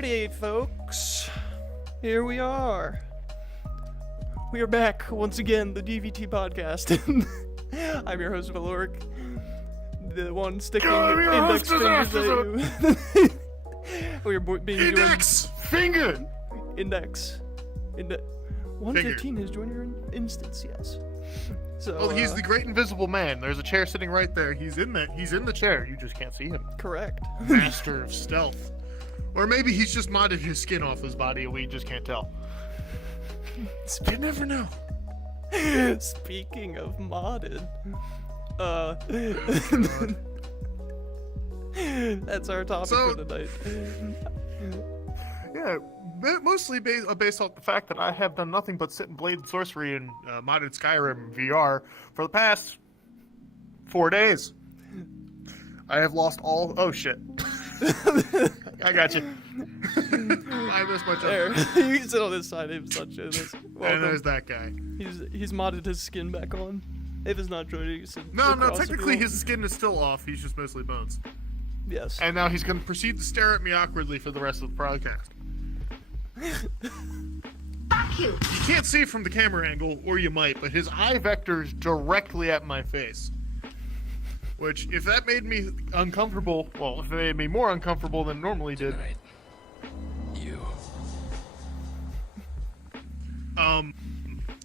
Alrighty, folks. Here we are. We are back once again, the DVT Podcast. I'm your host, Valoric. The one sticking index fingers at you. We are being Index finger. Index. 115 has joined your instance, yes. So, Well, he's the great invisible man. There's a chair sitting right there. He's in the chair. You just can't see him. correct. Master of stealth. Or maybe he's just modded his skin off his body and we just can't tell. You never know. Speaking of modded, that's our topic for tonight. Yeah, mostly based off the fact that I have done nothing but sit and blade sorcery in modded Skyrim VR for the past 4 days. I have lost all. Oh shit! I got you. I missed my There, turn. you can sit on this side. If such this. And there's that guy. He's modded his skin back on. If it's not joining, you can sit No, across if you technically want. his skin is still off. He's just mostly bones. Yes. And now he's going to proceed to stare at me awkwardly for the rest of the podcast. You can't see from the camera angle, or you might, but his eye vector's directly at my face. Which, if that made me uncomfortable, well, if it made me more uncomfortable than it normally did. You.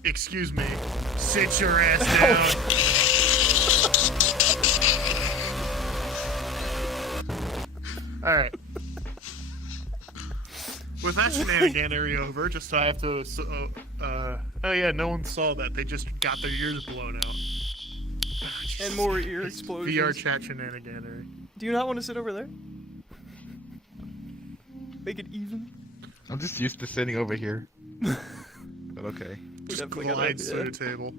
Excuse me. Sit your ass down. Alright. With that shenaniganery over, just so I have to, oh yeah, no one saw that. They just got their ears blown out. And more ear explosions. VR chat shenaniganery. Do you not want to sit over there? Make it even. I'm just used to sitting over here. But okay. Just definitely got glides that, to the table.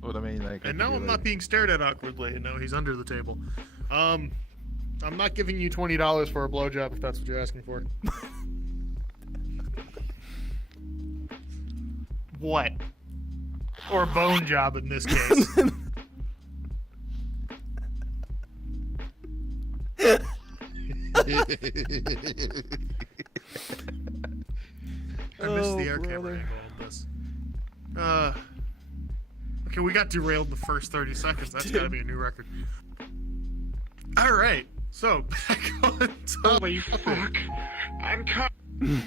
What I mean, like. And now I'm not being stared at awkwardly, and now he's under the table. I'm not giving you $20 for a blowjob if that's what you're asking for. What? Or a bone job in this case. I missed the air camera angle on this. Okay, we got derailed in the first 30 seconds. That's gotta be a new record. Alright, so back on top. Holy fuck. I'm coming.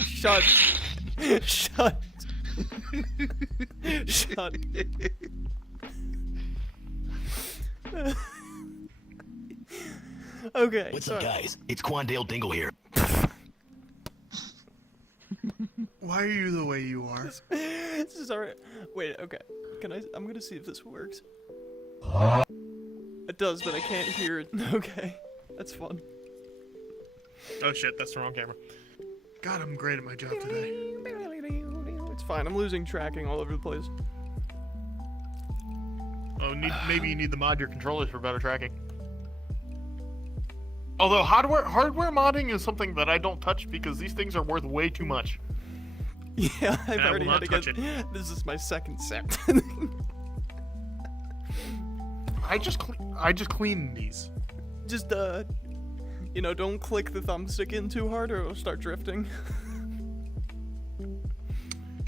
Shut. Shut. Shut. Okay. What's up, guys? It's Quandale Dingle here. Why are you the way you are? This is alright. Wait, okay. I'm gonna see if this works. It does, but I can't hear it. Okay. That's fun. Oh shit, that's the wrong camera. God, I'm great at my job today. It's fine. I'm losing tracking all over the place. Oh, maybe you need to mod your controllers for better tracking. Although hardware modding is something that I don't touch because these things are worth way too much. Yeah, I've And I already will had not to touch get. This is my second set. I just clean these. Just don't click the thumbstick in too hard or it'll start drifting.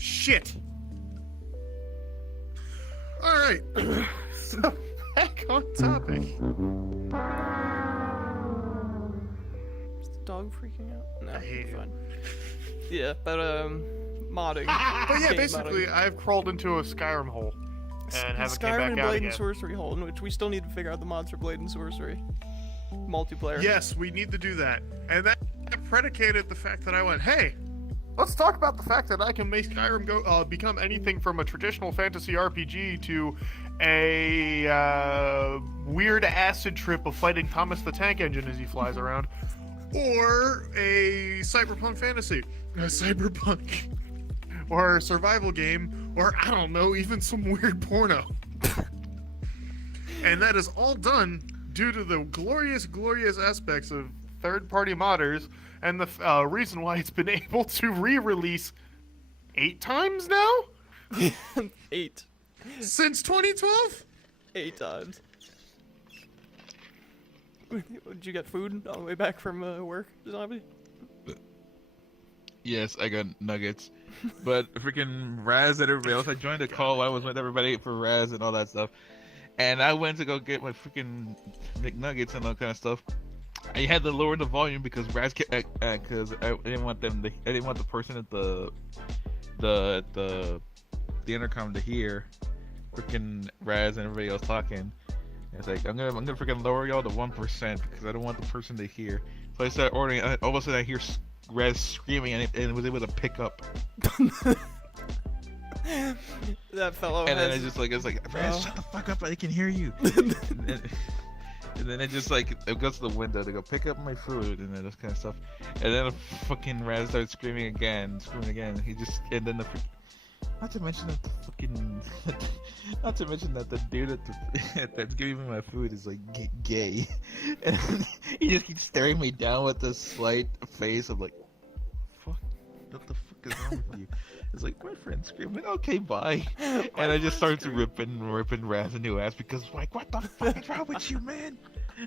Shit. All right. So back on topic. Is the dog freaking out? No, I hate we're you. fine. Yeah, but modding. But yeah, game basically, modding. I've crawled into a Skyrim hole and haven't came Skyrim back and out Blade again. and Sorcery hole, in which we still need to figure out the mods for Blade and Sorcery multiplayer. Yes, we need to do that, and that predicated the fact that I went, hey, let's talk about the fact that I can make Skyrim go become anything from a traditional fantasy RPG to a weird acid trip of fighting Thomas the Tank Engine as he flies around, or a cyberpunk fantasy, a cyberpunk, or a survival game, or I don't know, even some weird porno. And that is all done due to the glorious, glorious aspects of third-party modders, and the reason why it's been able to re-release 8 times now? 8. Since 2012? 8 times. Did you get food on the way back from work, Zombie? Yes, I got nuggets. But freaking Raz and everybody else, I joined the call. I was with everybody for Raz and all that stuff. And I went to go get my freaking McNuggets and all kind of stuff. I had to lower the volume because Raz, because I didn't want them to, I didn't want the person at the intercom to hear freaking Raz and everybody else talking. It's like I'm gonna freaking lower y'all to 1% because I don't want the person to hear. So I started ordering. And all of a sudden I hear Raz screaming and it was able to pick up. That fellow. And then it's like Raz, shut the fuck up! I can hear you. And then it just like it goes to the window to go pick up my food and then this kind of stuff. And then fucking Raz started screaming again. He just and then not to mention that the dude that's giving me my food is like gay, and he just keeps staring me down with this slight face of like, fuck, what the fuck is wrong with you? It's like my friend's screaming, okay, bye, and I just started ripping Raz a new ass because like, what the fuck is wrong with you, man?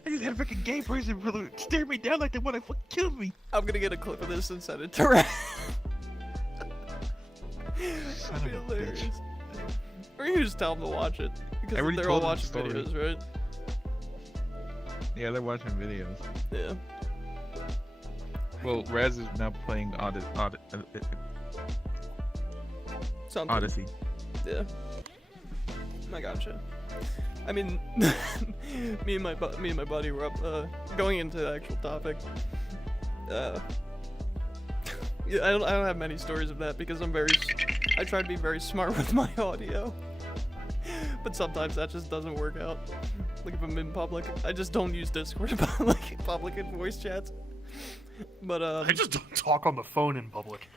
I just had a freaking gay person stare me down like they want to fucking kill me. I'm gonna get a clip of this and send it to Raz. Son of a Hilarious. bitch. Or you just tell them to watch it because I already they're all told them watching the story. videos, right? Yeah, they're watching videos. Yeah. Well, Raz is now playing Something. Odyssey. Yeah. I gotcha. I mean, me and my buddy were up going into the actual topic. Yeah, I don't have many stories of that because I try to be very smart with my audio, but sometimes that just doesn't work out. Like if I'm in public, I just don't use Discord like public and voice chats. But I just don't talk on the phone in public.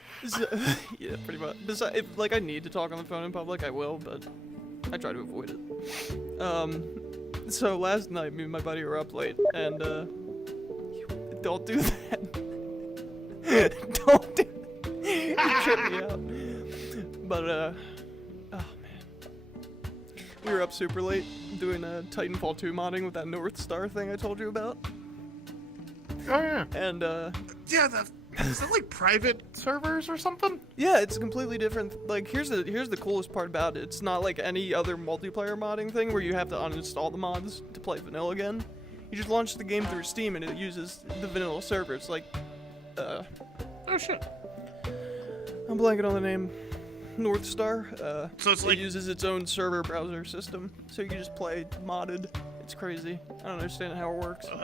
yeah, pretty much. If like I need to talk on the phone in public, I will, but I try to avoid it. So last night, me and my buddy were up late, and don't do that. Don't do that. You tripped me out. But oh man, we were up super late doing Titanfall 2 modding with that North Star thing I told you about. Oh yeah. And Yeah, is that like private servers or something? yeah, it's completely different. Like here's the coolest part about it. It's not like any other multiplayer modding thing where you have to uninstall the mods to play vanilla again. You just launch the game through Steam and it uses the vanilla server. It's like Oh shit. I'm blanking on the name. North Star. So it's it like uses its own server browser system, so you can just play modded. It's crazy. I don't understand how it works. oh,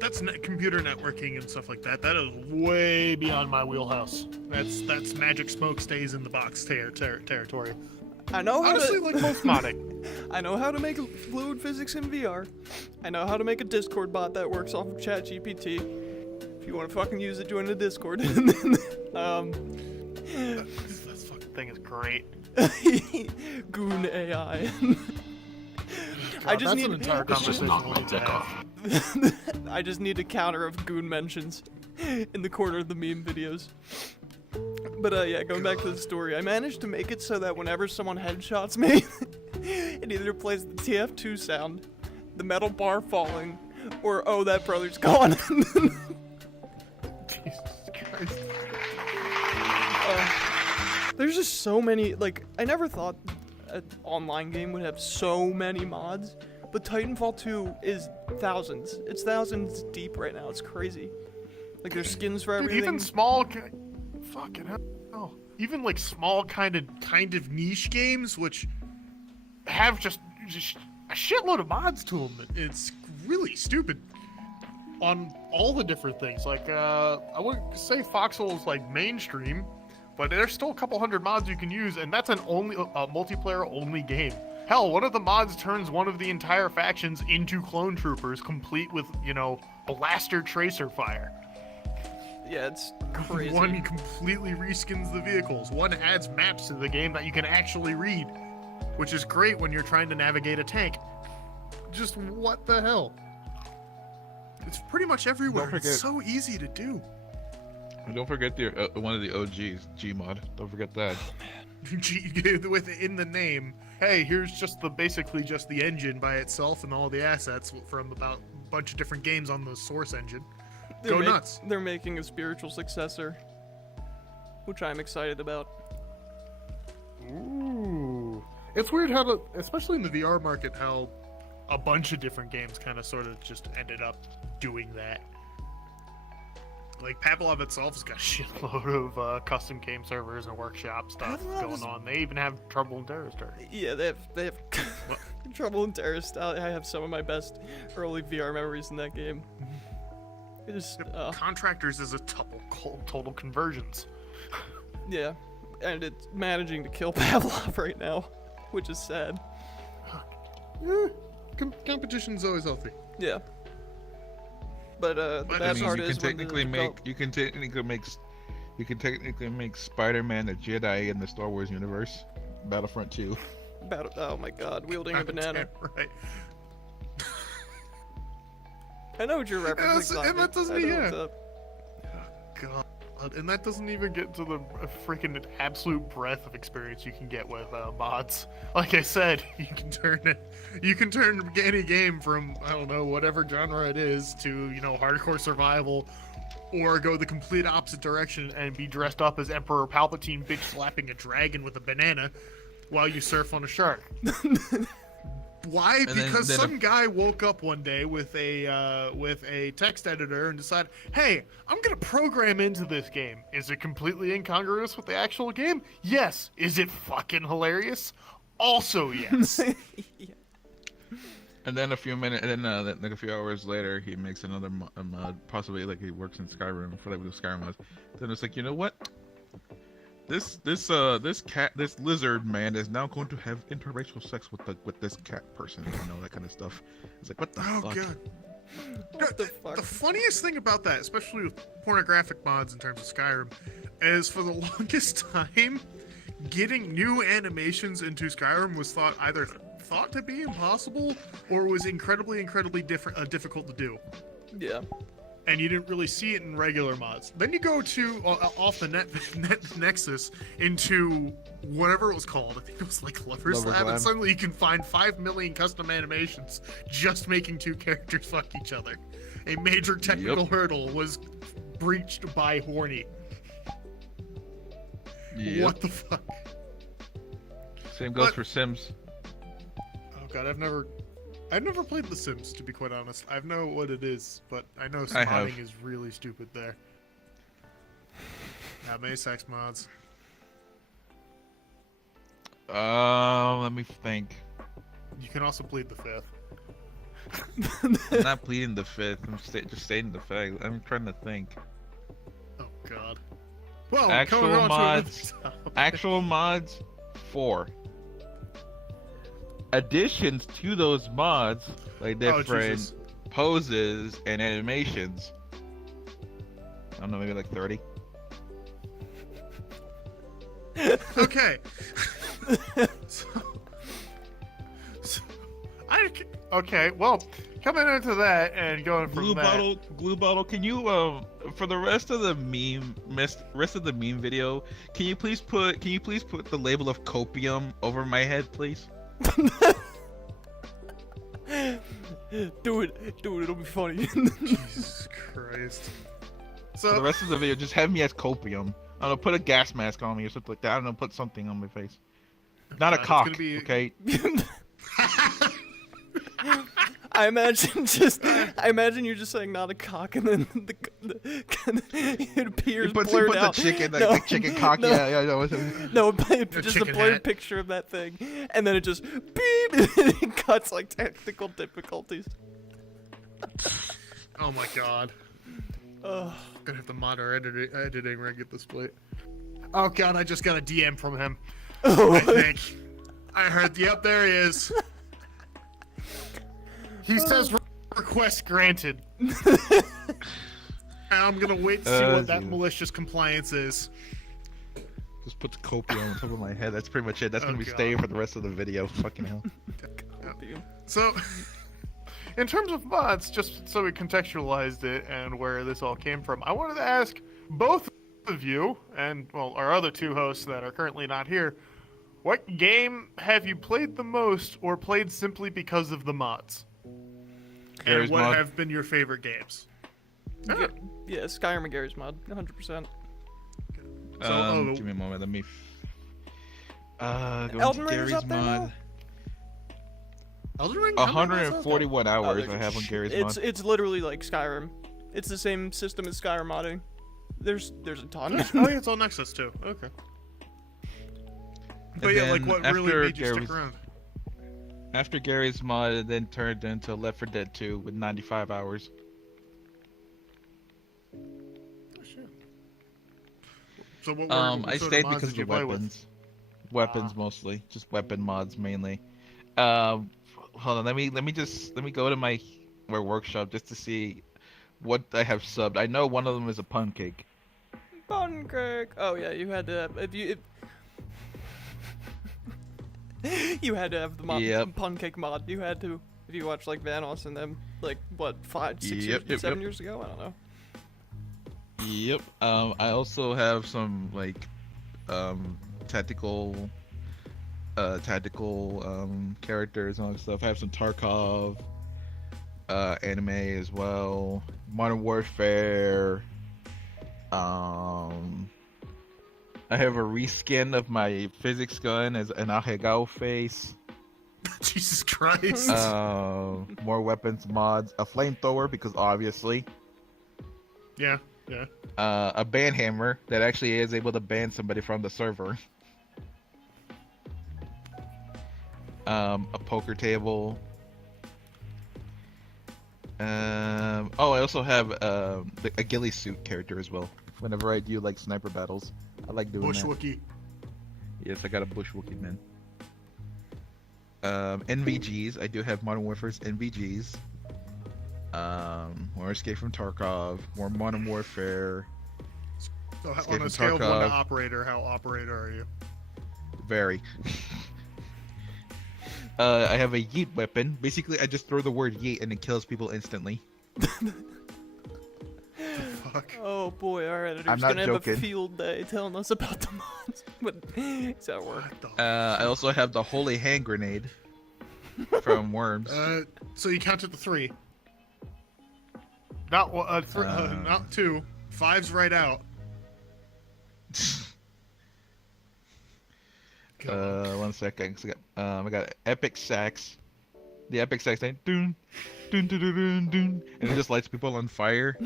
that's computer networking and stuff like that. That is way beyond my wheelhouse. That's Magic Smoke stays in the box territory. I know how Honestly, to. like most modding. I know how to make fluid physics in VR. I know how to make a Discord bot that works off of ChatGPT. If you want to fucking use it, join the Discord. This fucking thing is great. Goon AI. God, that's an entire Let's just conversation knock we my need to dick have. off. I just need a counter of goon mentions in the corner of the meme videos. But yeah, going back to the story, I managed to make it so that whenever someone headshots me, it either plays the TF2 sound, the metal bar falling, or oh, that brother's gone. Jesus Christ. There's just so many, like, I never thought an online game would have so many mods, but Titanfall 2 is thousands. It's thousands deep right now. It's crazy. Like, there's skins for Dude, everything. even small, fucking hell. Even like small kind of niche games, which have just a shitload of mods to them. It's really stupid on all the different things. Like, I wouldn't say Foxhole's like mainstream, but there's still a couple hundred mods you can use, and that's an multiplayer only game. Hell, one of the mods turns one of the entire factions into clone troopers, complete with, blaster tracer fire. Yeah, it's crazy. One completely reskins the vehicles. One adds maps to the game that you can actually read, which is great when you're trying to navigate a tank. Just what the hell? It's pretty much everywhere. Don't forget- It's so easy to do. And don't forget the one of the OGs, Gmod. Don't forget that. within the name, hey, here's just basically just the engine by itself and all the assets from about a bunch of different games on the source engine. Go nuts. They're making a spiritual successor, which I'm excited about. Ooh. It's weird how, especially in the VR market, how a bunch of different games kind of sort of just ended up doing that. Like, Pavlov itself has got a shitload of custom game servers and workshop stuff going on. They even have Trouble in Terrorist. Yeah, they have Trouble in Terrorist. I have some of my best early VR memories in that game. It is, Contractors is a total conversions. Yeah, and it's managing to kill Pavlov right now, which is sad. Competition's always healthy. Yeah. But the bad part is you can technically make Spider-Man a Jedi in the Star Wars universe. Battlefront 2. Oh my God, wielding a banana. Right. I know what you're referencing. And that doesn't, I know yeah. what's up. God. And that doesn't even get to the freaking absolute breadth of experience you can get with mods. Like I said, you can turn any game from, I don't know, whatever genre it is to, hardcore survival, or go the complete opposite direction and be dressed up as Emperor Palpatine bitch slapping a dragon with a banana while you surf on a shark. Why? Because some guy woke up one day with a text editor and decided, hey, I'm gonna program into this game. Is it completely incongruous with the actual game? Yes. Is it fucking hilarious? Also yes. Yeah. And then a few hours later, he makes another mod, possibly like he works in Skyrim for like the Skyrim mods. Then it's like, you know what? This lizard man is now going to have interracial sex with this cat person, that kind of stuff. It's like, what the fuck? God. What the fuck? The funniest thing about that, especially with pornographic mods in terms of Skyrim, is for the longest time, getting new animations into Skyrim was thought to be impossible, or was incredibly difficult to do. Yeah. And you didn't really see it in regular mods. Then you go to off the net Nexus into whatever it was called. I think it was like Lover's Lab, and suddenly you can find 5 million custom animations just making two characters fuck each other. A major technical hurdle was breached by Horny. Yep. What the fuck? Same goes for Sims. Oh god, I've never played The Sims, to be quite honest. I know what it is, but I know modding is really stupid there. How many sex mods? Let me think. You can also plead the fifth. I'm not pleading the fifth. I'm just stating the fact. I'm trying to think. Oh god. Well, actual mods, 4. Additions to those mods, like different poses and animations, I don't know, maybe like 30. Okay. Okay, well, coming into that and going from Glue bottle. Can you for the rest of the meme video, can you please put the label of copium over my head, please? Do it, it'll be funny. Jesus Christ. So for the rest of the video, just have me as copium. I don't know, put a gas mask on me or something like that. I don't know, put something on my face. Not a cock, okay? I imagine you're just saying not a cock, and then it appears blurred out. The chicken, the chicken cock. No. Yeah. No, just a blurred hat. picture of that thing, and then it just beep, and it cuts like technical difficulties. Oh my god. I'm gonna have to mod our editing rig at this point. Oh god, I just got a DM from him. I think. I heard. Yep, there he is. He says request granted. And I'm gonna wait to see what that malicious compliance is. Just put the copium on top of my head. That's pretty much it. That's gonna be staying for the rest of the video. Fucking hell. So, in terms of mods, just so we contextualized it and where this all came from, I wanted to ask both of you, and well, our other two hosts that are currently not here, what game have you played the most or played simply because of the mods? Gary's and what mod. have been your favorite games? Yeah, Skyrim and Gary's mod, 100%. Give me a moment. Let me. Go Elden into Ring is Gary's up there mod. now? Elden Ring? How many mods is that? 141 hours Oh, I have on Gary's it's mod. it's literally like Skyrim. It's the same system as Skyrim modding. There's a ton. Oh, yeah, it's on Nexus too. Okay. But And yeah, like then what really after made you stick Gary's- around? After Gary's mod, it then turned into Left 4 Dead 2 with 95 hours. Oh, shit. So what I sort of stayed mods because did you of play with? weapons. Weapons mostly, just weapon mods mainly. Hold on, let me go to my workshop just to see what I have subbed. I know one of them is a pancake. Pancake. Oh yeah, you had to you had to have the mod, Yep. pancake mod. You had to if you watch like Vanos and them like what 5, 6 Yep, years, 7 yep. years ago. I don't know. Yep. I also have some like tactical characters and all that stuff. I have some Tarkov anime as well. Modern Warfare. I have a reskin of my physics gun as an Ahegao face. Jesus Christ. More weapons mods. A flamethrower because obviously. yeah. A ban hammer that actually is able to ban somebody from the server. A poker table. I also have a ghillie suit character as well. Whenever I do like sniper battles, I like doing Bush that. Wookie. Yes, I got a bush Wookiee man. NVGs. I do have Modern Warfare's NVGs. More Escape from Tarkov. More Modern Warfare. So Escape on from a scale of 1 to Tarkov. operator, how operator are you? Very. I have a yeet weapon. Basically, I just throw the word yeet and it kills people instantly. Fuck. Oh boy, our editor's I'm not gonna have a joking. field day telling us about the mods, but it's at work. What the I also have the holy hand grenade from Worms. So you counted the 3. Not one, not 2. 5's right out. God. 1 second. I got epic sax. The epic sax thing, doon, doon, doon, doon, doon, doon, and it just lights people on fire.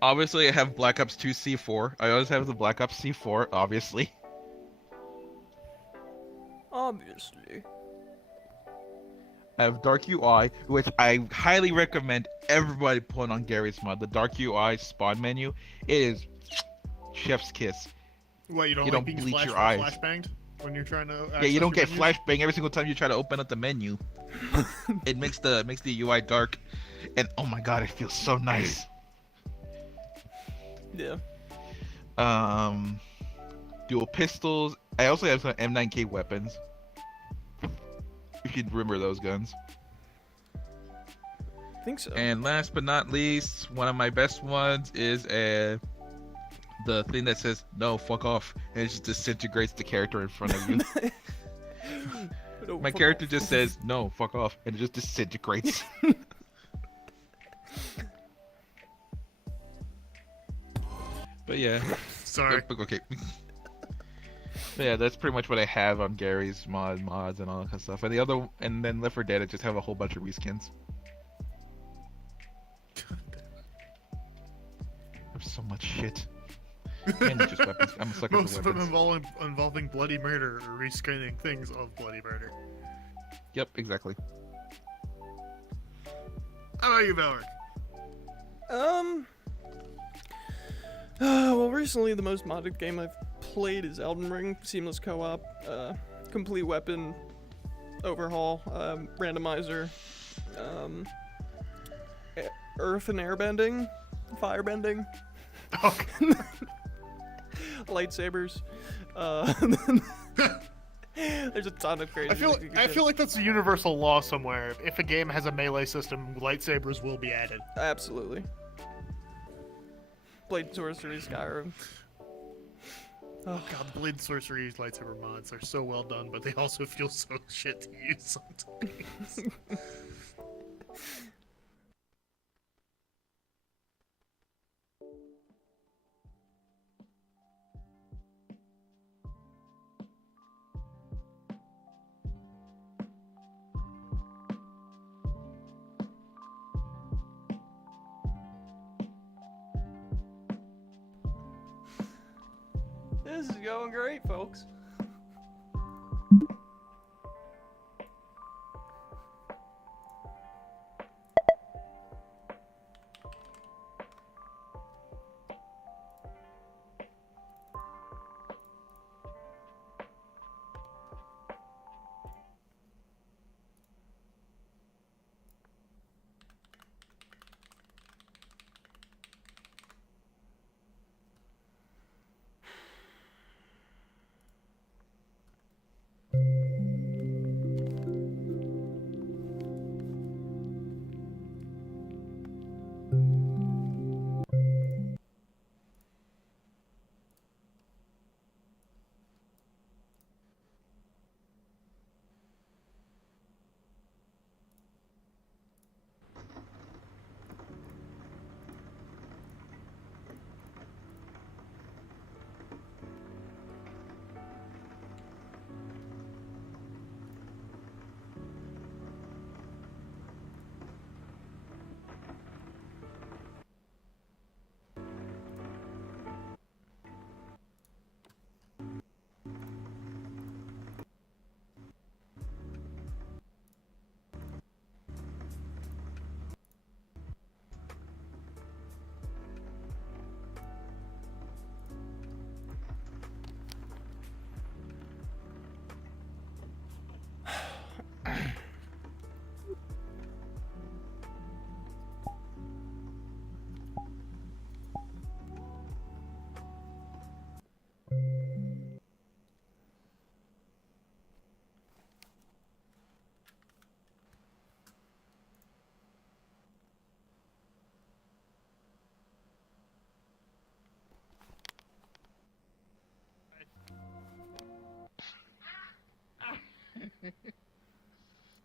Obviously, I have Black Ops 2 C4. I always have the Black Ops C4, obviously. Obviously. I have Dark UI, which I highly recommend everybody put on Gary's mod. The Dark UI spawn menu, it is chef's kiss. What, you don't You like don't being bleach flash, your eyes. flashbanged when you're trying to Yeah, you don't get access your menus? flashbang every single time you try to open up the menu. It makes the UI dark, and oh my god, it feels so nice. Yeah. Dual pistols. I also have some M9K weapons. If you remember those guns. I think so. And last but not least, one of my best ones is the thing that says "No, fuck off," and it just disintegrates the character in front of you. No, My fuck character off. just says "No, fuck off," and it just disintegrates. But yeah. Sorry. Okay. But yeah, that's pretty much what I have on Gary's mods and all that kind of stuff. And then Left 4 Dead, I just have a whole bunch of reskins. There's so much shit. And just weapons. I'm a sucker Most for of them weapons. involving bloody murder or reskinning things of bloody murder. Yep, exactly. How about you, Valric? Well, recently the most modded game I've played is Elden Ring, seamless co-op, complete weapon overhaul, randomizer, earth and airbending, firebending, Okay. lightsabers. There's a ton of crazy. I feel things you can do. like that's a universal law somewhere. If a game has a melee system, lightsabers will be added. Absolutely. Blade Sorcery Skyrim. Oh god, the Blade Sorcery lightsaber mods are so well done, but they also feel so shit to use sometimes. This is going great, folks.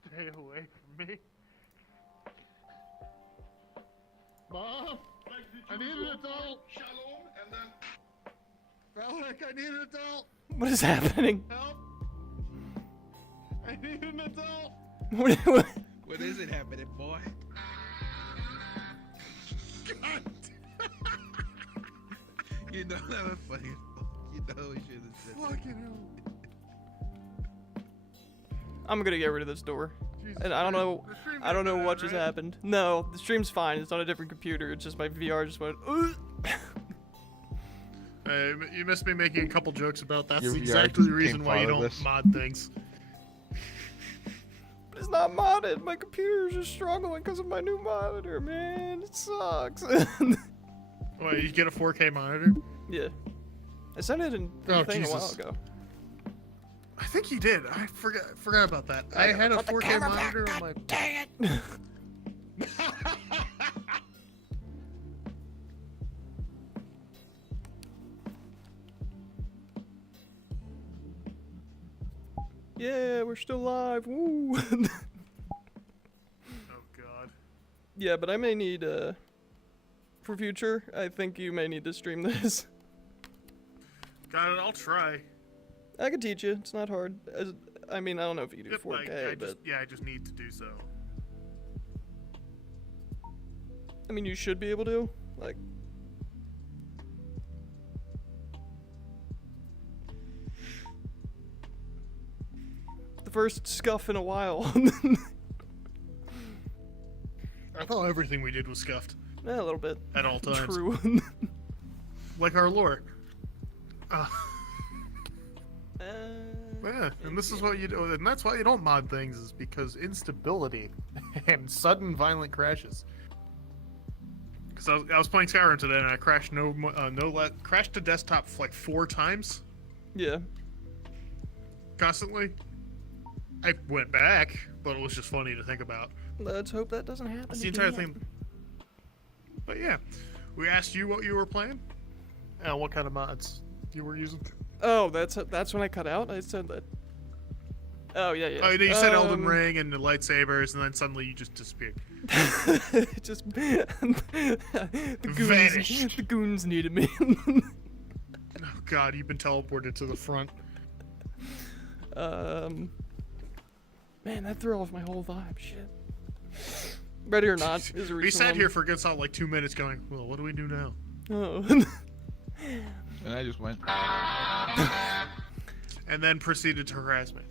Stay away from me. Mom! I need an adult! Shalom, and then Alec, I need an adult! What is happening? Help! I need an adult! What? What is it happening, boy? God! You know that was funny. You know we should have said that. Fucking hell. I'm gonna get rid of this door. Jesus And I don't Christ. know. The stream I don't know did what that, just right? happened. No, the stream's fine. It's on a different computer. It's just my VR just went. You missed me making a couple jokes about that's Your VR exactly the became reason why you don't fatherless. mod things. But it's not modded. My computer's just struggling because of my new monitor, man. It sucks. Wait, you get a 4K monitor? Yeah. I sent it in Oh, thing a while Jesus. ago. I think you did. I forgot about that. I had a 4K monitor on my. Dang it! Yeah, we're still live. Woo! Oh god. Yeah, but I may need for future. I think you may need to stream this. Got it. I'll try. I could teach you. It's not hard. I mean, I don't know if you can do Yep, 4K, but I just need to do so. I mean, you should be able to. Like, the first scuff in a while. I thought everything we did was scuffed Yeah, a little bit. at all times. True. Like our lore. Yeah, and this is what you do, and that's why you don't mod things, is because instability and sudden violent crashes. Because I was playing Skyrim today and I crashed crashed to desktop like 4 times Yeah. constantly. I went back, but it was just funny to think about. Let's hope that doesn't happen. It's the entire again. thing. But yeah, We asked you what you were playing and what kind of mods you were using. Oh, that's when I cut out. I said that. Oh yeah. Oh, you said Elden Ring and the lightsabers, and then suddenly you just disappeared. Just the goons. Vanished. The goons needed me. Oh God, you've been teleported to the front. Man, that threw off my whole vibe. Shit. Ready or not is a recent We sat one. here for a good solid like 2 minutes going, well, what do we do now? Oh. And I just went. And then proceeded to harass me.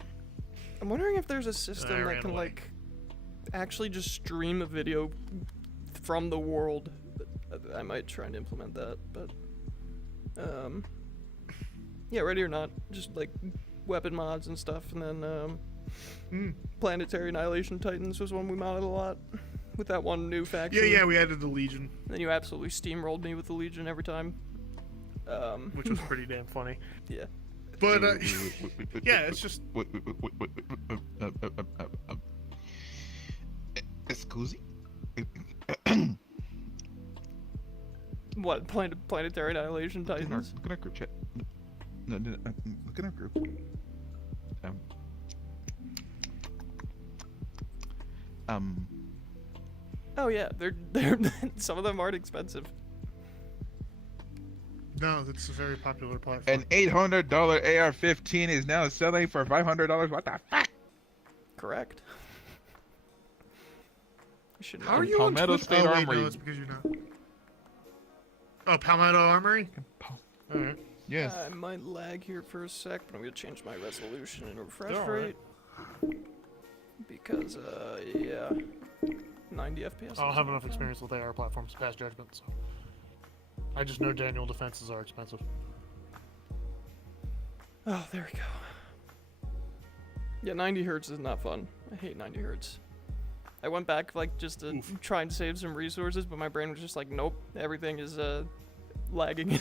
I'm wondering if there's a system I that ran can away. like actually just stream a video from the world. I might try and implement that, but yeah, ready or not, just like weapon mods and stuff, and then Planetary Annihilation Titans was one we modded a lot with that one new faction. Yeah, we added the Legion, Then you absolutely steamrolled me with the Legion every time. which was pretty damn funny. Yeah. But yeah, it's just Scusi? What? Planetary Annihilation Look in our Titans? group chat. No, look in our group. Oh yeah, they're some of them aren't expensive. no, it's a very popular platform. An $800 AR-15 is now selling for $500. What the fuck? Correct. I should How know. are you on Palmetto Twitch? State Oh wait, Armory. no, it's because you're not. Oh, Palmetto Armory. All right. Yes. I might lag here for a sec, but I'm gonna change my resolution and refresh All right. rate. Because, yeah. 90 FPS. I don't have enough experience with AR platforms to pass judgment, so I just know Daniel defenses are expensive. Oh, there we go. Yeah, 90 hertz is not fun. I hate 90 hertz. I went back, like, just to Oof. try and save some resources, but my brain was just like, nope, everything is, lagging.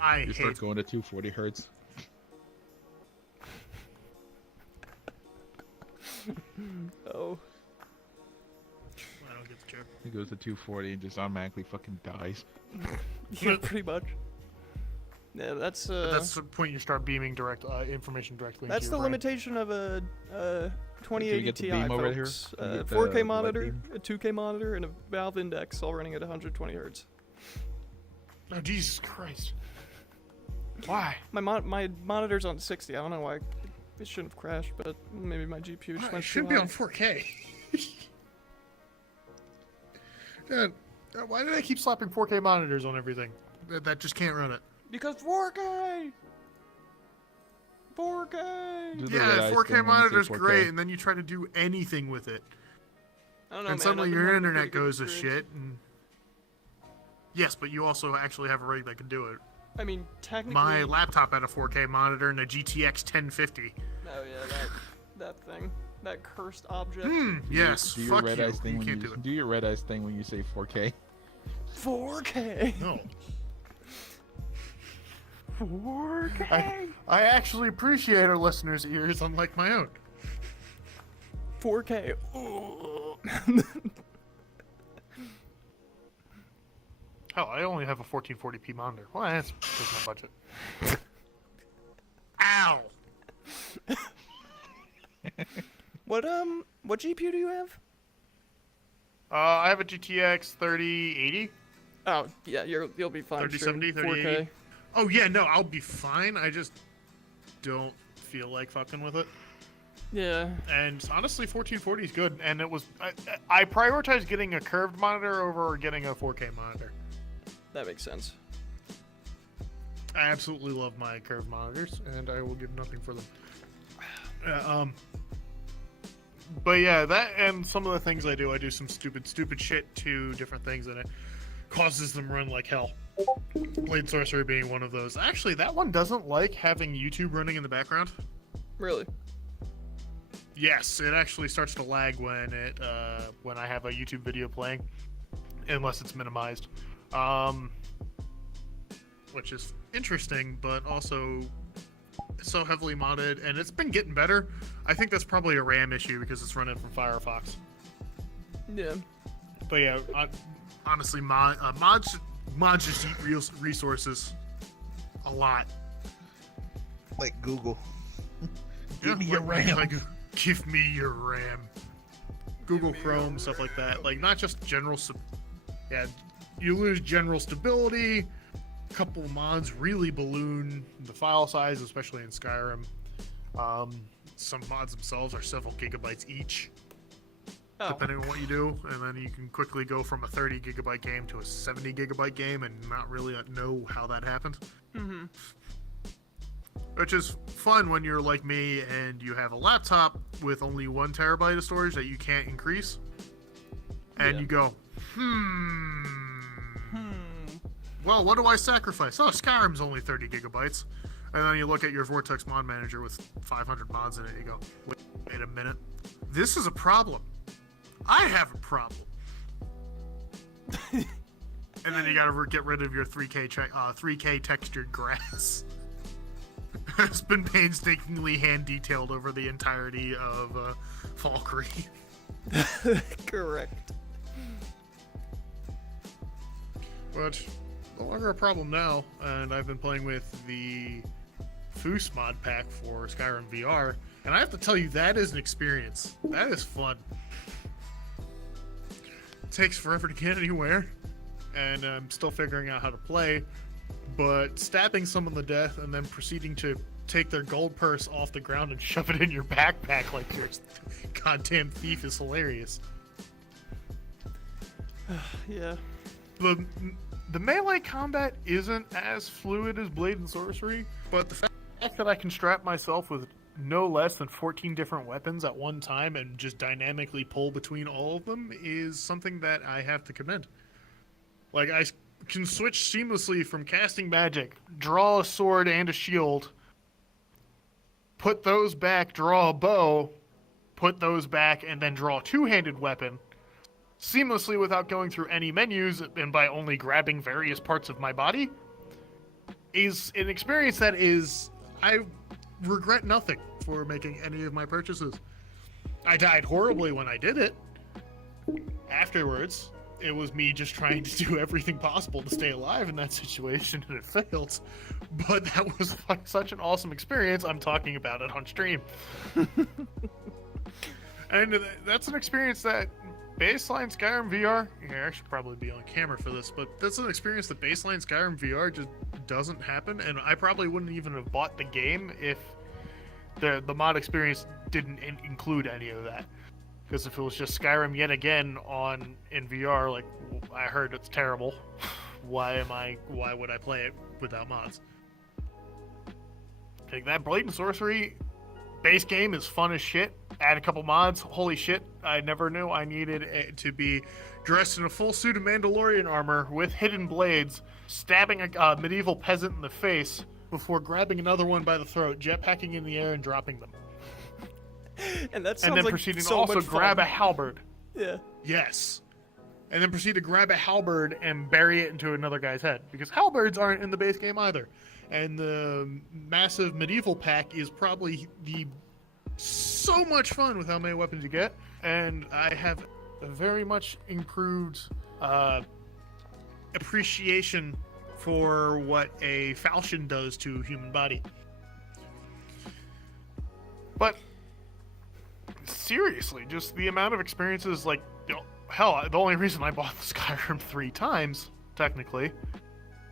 I You hate. start going to 240 hertz. Oh. I don't get the joke. It goes to 240 and just automatically fucking dies. Yeah, pretty much. Yeah, that's That's the point you start beaming direct information directly. that's into the your brain. limitation of a Can we 2080 get the Ti, beam over here? folks. Can we get the 4K light monitor, beam? a 2K monitor, and a Valve Index, all running at 120 hertz. Oh Jesus Christ! Why? My monitor's on 60. I don't know why it shouldn't have crashed, but maybe my GPU just It went should too be high. on 4K. Dad, why did I keep slapping 4K monitors on everything? That just can't run it. Because 4K. 4K. Do the Yeah, red eyes 4K thing when you say monitor's 4K. great, and then you try to do anything with it, I don't know, and man, suddenly I've been your having a internet pretty good goes to experience. shit. And... Yes, but you also actually have a rig that can do it. I mean, technically. My laptop had a 4K monitor and a GTX 1050. Oh yeah, that thing, that cursed object. Yes, Do your fuck red you. eyes thing You when can't you do it. do your red eyes thing when you say 4K. 4K. No. 4K. I actually appreciate our listeners' ears, unlike my own. 4K. Hell, I only have a 1440p monitor. Well, that's because my budget. Ow! What GPU do you have? I have a GTX 3080. Oh yeah, you'll be fine. 3070, 4K. 3080. Oh yeah, no, I'll be fine. I just don't feel like fucking with it. Yeah. And honestly, 1440 is good. And it was I prioritized getting a curved monitor over getting a 4K monitor. That makes sense. I absolutely love my curved monitors, and I will give nothing for them. But yeah, that and some of the things I do some stupid shit to different things, and it causes them run like hell. Blade Sorcery being one of those. Actually, that one doesn't like having YouTube running in the background. Really? Yes, it actually starts to lag when I have a YouTube video playing, unless it's minimized. Which is interesting, but also so heavily modded, and it's been getting better. I think that's probably a RAM issue because it's running from Firefox. Yeah. But yeah, honestly, mods just eat resources a lot. Like Google. Give me your RAM. Give me your RAM. Google Chrome, stuff like that. Like, not just general... you lose general stability. A couple of mods really balloon the file size, especially in Skyrim. Some mods themselves are several gigabytes each, depending on what you do. And then you can quickly go from a 30 gigabyte game to a 70 gigabyte game and not really know how that happened. Mm-hmm. Which is fun when you're like me and you have a laptop with only 1 terabyte of storage that you can't increase. And you go, well, what do I sacrifice? Oh, Skyrim's only 30 gigabytes. And then you look at your Vortex mod manager with 500 mods in it, and you go, wait a minute. This is a problem. I have a problem. And then you gotta get rid of your 3K textured grass. It's been painstakingly hand detailed over the entirety of Valkyrie. Correct. But no longer a problem now, and I've been playing with the Foos mod pack for Skyrim VR, and I have to tell you, that is an experience. That is fun. It takes forever to get anywhere, and I'm still figuring out how to play, but stabbing someone to death and then proceeding to take their gold purse off the ground and shove it in your backpack like you're a goddamn thief is hilarious. Yeah. The melee combat isn't as fluid as Blade and Sorcery, but the fact that I can strap myself with no less than 14 different weapons at one time and just dynamically pull between all of them is something that I have to commend. Like, I can switch seamlessly from casting magic, draw a sword and a shield, put those back, draw a bow, put those back, and then draw a two-handed weapon, seamlessly without going through any menus and by only grabbing various parts of my body, is an experience that is... I regret nothing for making any of my purchases. I died horribly when I did it. Afterwards, it was me just trying to do everything possible to stay alive in that situation, and it failed. But that was like such an awesome experience, I'm talking about it on stream. And that's an experience that baseline Skyrim VR... Here, I should probably be on camera for this, but that's an experience that baseline Skyrim VR just doesn't happen, and I probably wouldn't even have bought the game if the mod experience didn't include any of that. Because if it was just Skyrim yet again in VR, like, I heard it's terrible. Why would I play it without mods? Take that, Blade and Sorcery base game is fun as shit. Add a couple mods, holy shit, I never knew I needed to be dressed in a full suit of Mandalorian armor with hidden blades, stabbing a medieval peasant in the face before grabbing another one by the throat, jetpacking in the air and dropping them. And that sounds and then like proceeding so to also much grab fun. a halberd. Yeah. Yes. And then proceed to grab a halberd and bury it into another guy's head. Because halberds aren't in the base game either. And the massive medieval pack is probably so much fun with how many weapons you get. And I have a very much improved appreciation for what a falchion does to a human body. But seriously, just the amount of experiences, like, hell, the only reason I bought the Skyrim 3 times, technically,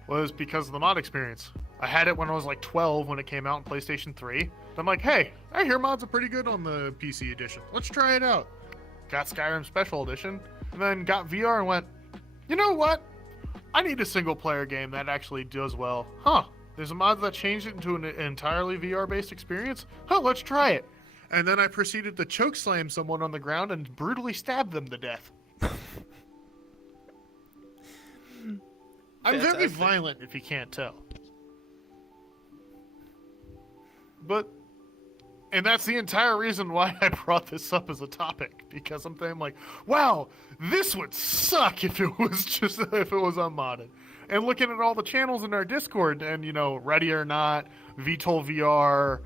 was because of the mod experience. I had it when I was like 12 when it came out on PlayStation 3. I'm like, hey, I hear mods are pretty good on the PC edition. Let's try it out. Got Skyrim Special Edition, and then got VR and went, you know what? I need a single-player game that actually does well. Huh, there's a mod that changed it into an entirely VR-based experience? Huh, let's try it. And then I proceeded to chokeslam someone on the ground and brutally stab them to death. I'm very violent, if you can't tell. And that's the entire reason why I brought this up as a topic, because I'm thinking like, wow, this would suck if it was unmodded. And looking at all the channels in our Discord, and Ready or Not, VTOL VR,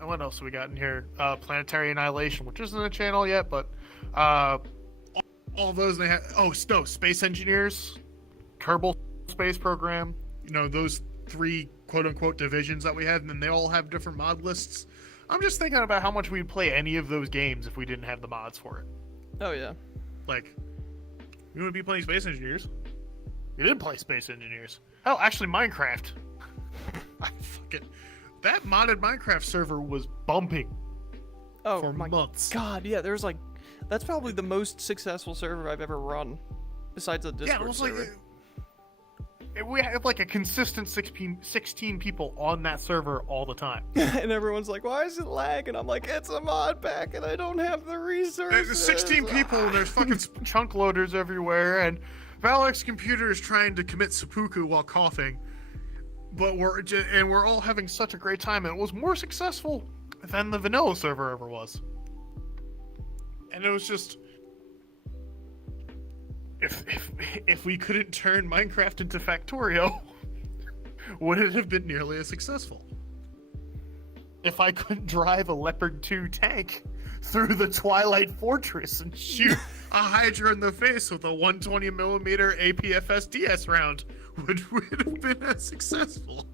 what else we got in here? Planetary Annihilation, which isn't a channel yet, but all those, and they had Space Engineers, Kerbal Space Program. You know, those 3 quote unquote divisions that we had, and then they all have different mod lists. I'm just thinking about how much we'd play any of those games if we didn't have the mods for it. Oh yeah. Like, we would be playing Space Engineers. We did play Space Engineers. Oh, actually, Minecraft. That modded Minecraft server was bumping for my months. God, yeah, there's like, that's probably the most successful server I've ever run, besides a Discord Yeah, it was server. we had like a consistent 16 people on that server all the time. And everyone's like, why is it lag? And I'm like, it's a mod pack and I don't have the resources. There's 16 people and there's fucking chunk loaders everywhere, and Valek's computer is trying to commit seppuku while coughing. But we're all having such a great time, and it was more successful than the vanilla server ever was. And it was just, if we couldn't turn Minecraft into Factorio, would it have been nearly as successful? If I couldn't drive a Leopard 2 tank through the Twilight Fortress and shoot a Hydra in the face with a 120mm APFS DS round, would have been as successful.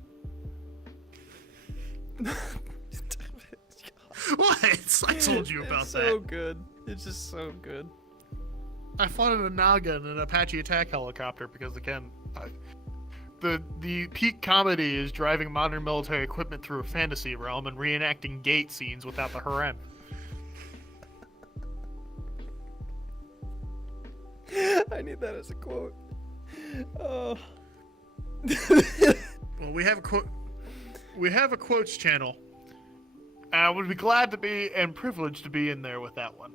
What? I told you about It's that. so good. It's just so good. I fought in a Naga in an Apache attack helicopter because, again, the peak comedy is driving modern military equipment through a fantasy realm and reenacting gate scenes without the harem. I need that as a quote. Oh. Well, we have a quotes channel. And I would be glad to be and privileged to be in there with that one.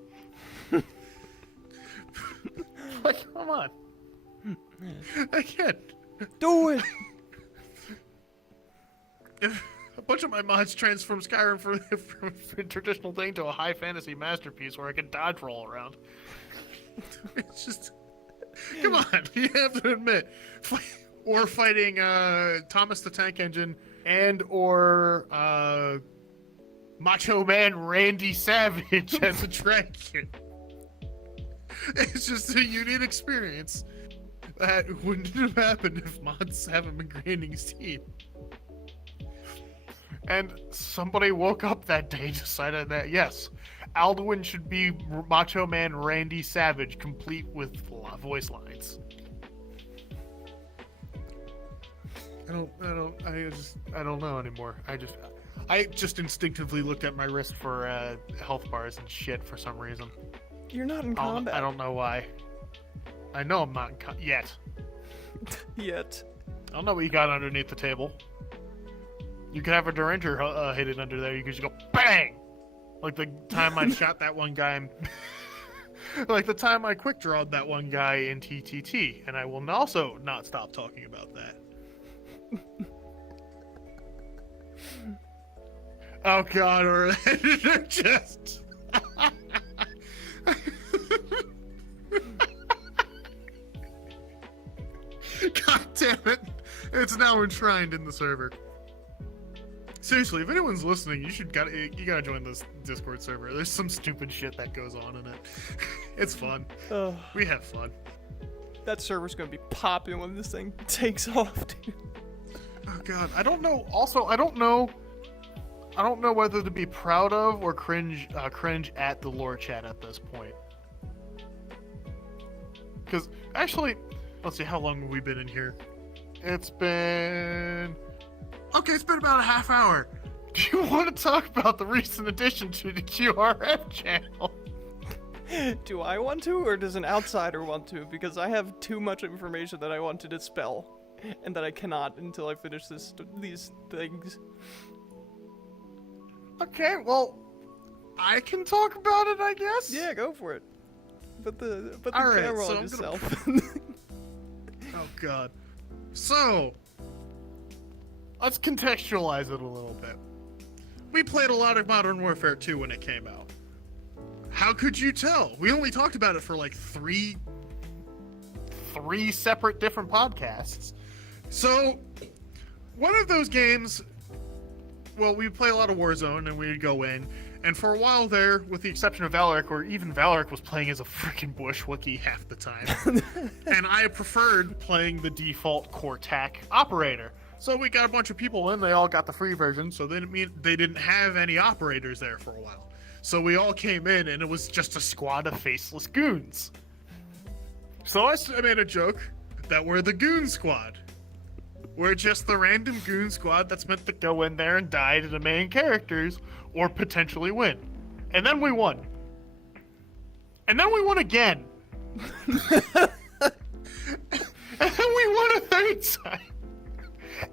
Like, come on. I can't. Do it! If a bunch of my mods transform Skyrim from a traditional thing to a high fantasy masterpiece where I can dodge roll around. It's just, come on, you have to admit, or fighting Thomas the Tank Engine or Macho Man Randy Savage as a dragon. It's just a unique experience that wouldn't have happened if mods haven't been grinding Steam. And somebody woke up that day, decided that yes, Alduin should be Macho Man Randy Savage, complete with voice lines. I don't know anymore. I just instinctively looked at my wrist for health bars and shit for some reason. You're not in combat. I don't know why. I know I'm not yet. Yet. I don't know what you got underneath the table. You could have a Derringer hidden under there. You could just go bang, like the time I shot that one guy. Like the time I quick drawed that one guy in TTT, and I will also not stop talking about that. Oh God, or just. God damn it! It's now enshrined in the server. Seriously, if anyone's listening, you gotta join this Discord server. There's some stupid shit that goes on in it. It's fun. We have fun. That server's gonna be popping when this thing takes off, dude. Oh God, I don't know. Also, I don't know whether to be proud of or cringe at the lore chat at this point. Because actually, let's see, how long have we been in here? It's been about a half hour. Do you want to talk about the recent addition to the QRF channel? Do I want to, or does an outsider want to? Because I have too much information that I want to dispel, and that I cannot until I finish these things. Okay, well, I can talk about it, I guess. Yeah, go for it. Put the All right, camera so on I'm yourself. Oh God. So, let's contextualize it a little bit. We played a lot of Modern Warfare 2 when it came out. How could you tell? We only talked about it for like three separate different podcasts. So, one of those games, well, we'd play a lot of Warzone and we'd go in, And for a while there, with the exception of Valeric, or even Valeric was playing as a freaking bushwookie half the time, and I preferred playing the default Cortac operator. So we got a bunch of people in, they all got the free version, so they didn't have any operators there for a while. So we all came in, and it was just a squad of faceless goons. So I made a joke that we're the Goon Squad. We're just the random Goon Squad that's meant to go in there and die to the main characters, or potentially win. And then we won. And then we won again. And then we won a third time.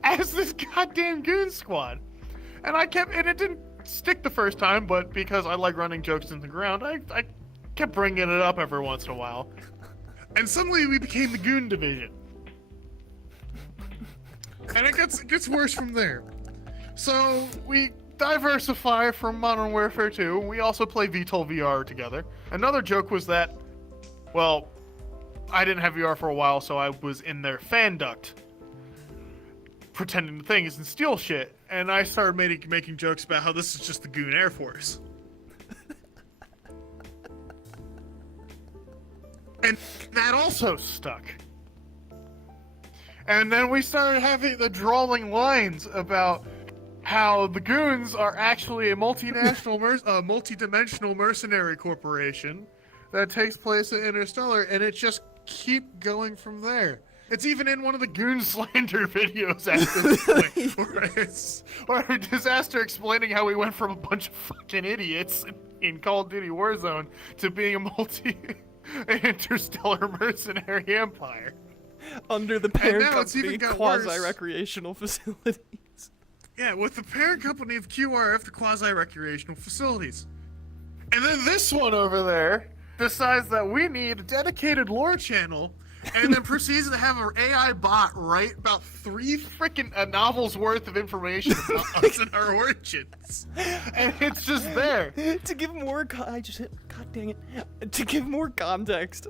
As this goddamn Goon Squad. And it didn't stick the first time, but because I like running jokes in the ground, I kept bringing it up every once in a while. And suddenly we became the Goon Division. And it gets worse from there. So we diversify from Modern Warfare 2. We also play VTOL VR together. Another joke was that, well, I didn't have VR for a while, so I was in their fan duct, pretending to things and steal shit. And I started making jokes about how this is just the Goon Air Force. And that also stuck. And then we started having the drawling lines about how the Goons are actually a multi-dimensional mercenary corporation that takes place in Interstellar, and it just keep going from there. It's even in one of the Goon slander videos at this point, or a disaster explaining how we went from a bunch of fucking idiots in Call of Duty Warzone to being a interstellar mercenary empire. Under the parent now it's company, even got worse. quasi-recreational facilities. Yeah, with the parent company of QRF, the quasi-recreational facilities. And then this one over there decides that we need a dedicated lore channel, and then proceeds to have an AI bot write about 3 freaking novels worth of information about us and our origins. And it's just there. To give more God dang it. To give more context,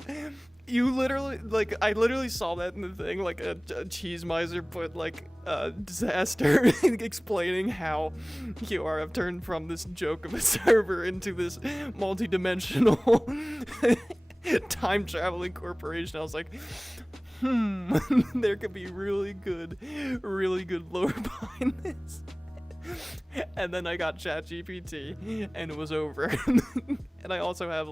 you literally, I literally saw that in the thing, a cheese miser put, a disaster explaining how QRF turned from this joke of a server into this multi-dimensional time-traveling corporation. I was like, there could be really good lore behind this. And then I got ChatGPT, and it was over. And I also have,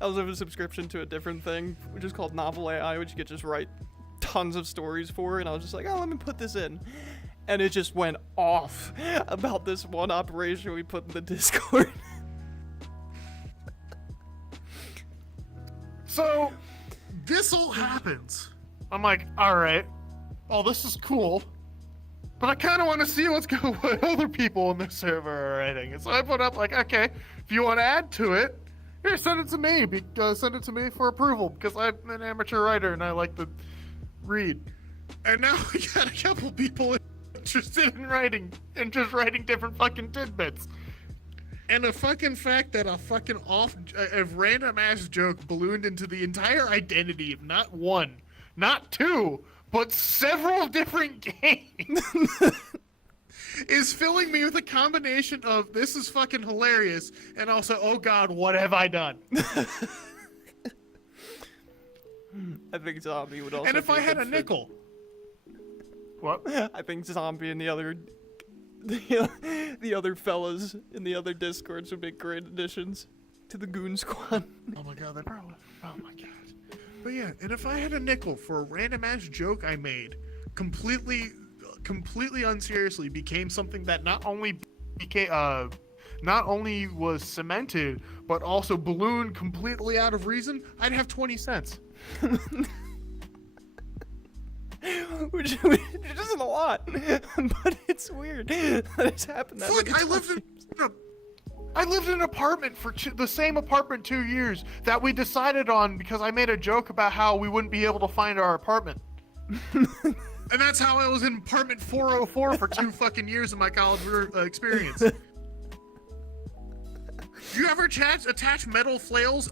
a subscription to a different thing, which is called Novel AI, which you could just write tons of stories for, and I was just like, oh, let me put this in. And it just went off about this one operation we put in the Discord. So, this all happens. I'm like, alright, oh, this is cool, but I kind of want to see what other people in the server are writing. And so I put up, okay, if you want to add to it, here, send it to me. Send it to me for approval, because I'm an amateur writer and I like to read. And now we got a couple people interested in writing, and just writing different fucking tidbits. And the fucking fact that a random ass joke ballooned into the entire identity of not one, not two, but several different games is filling me with a combination of this is fucking hilarious and also, oh god, what have I done? I think Zombie would also. And if be I had good a fit. nickel. What? I think Zombie and the other fellas in the other discords would make great additions to the Goon Squad. Oh my god, they probably. Oh my god. But yeah, and if I had a nickel for a random ass joke I made, completely unseriously became something that not only was cemented, but also ballooned completely out of reason, I'd have 20 cents. which isn't a lot, but it's weird that it's happened that Fuck, many I lived times. in an apartment for the same apartment 2 years that we decided on because I made a joke about how we wouldn't be able to find our apartment. And that's how I was in apartment 404 for 2 fucking years of my college experience. You ever attach metal flails,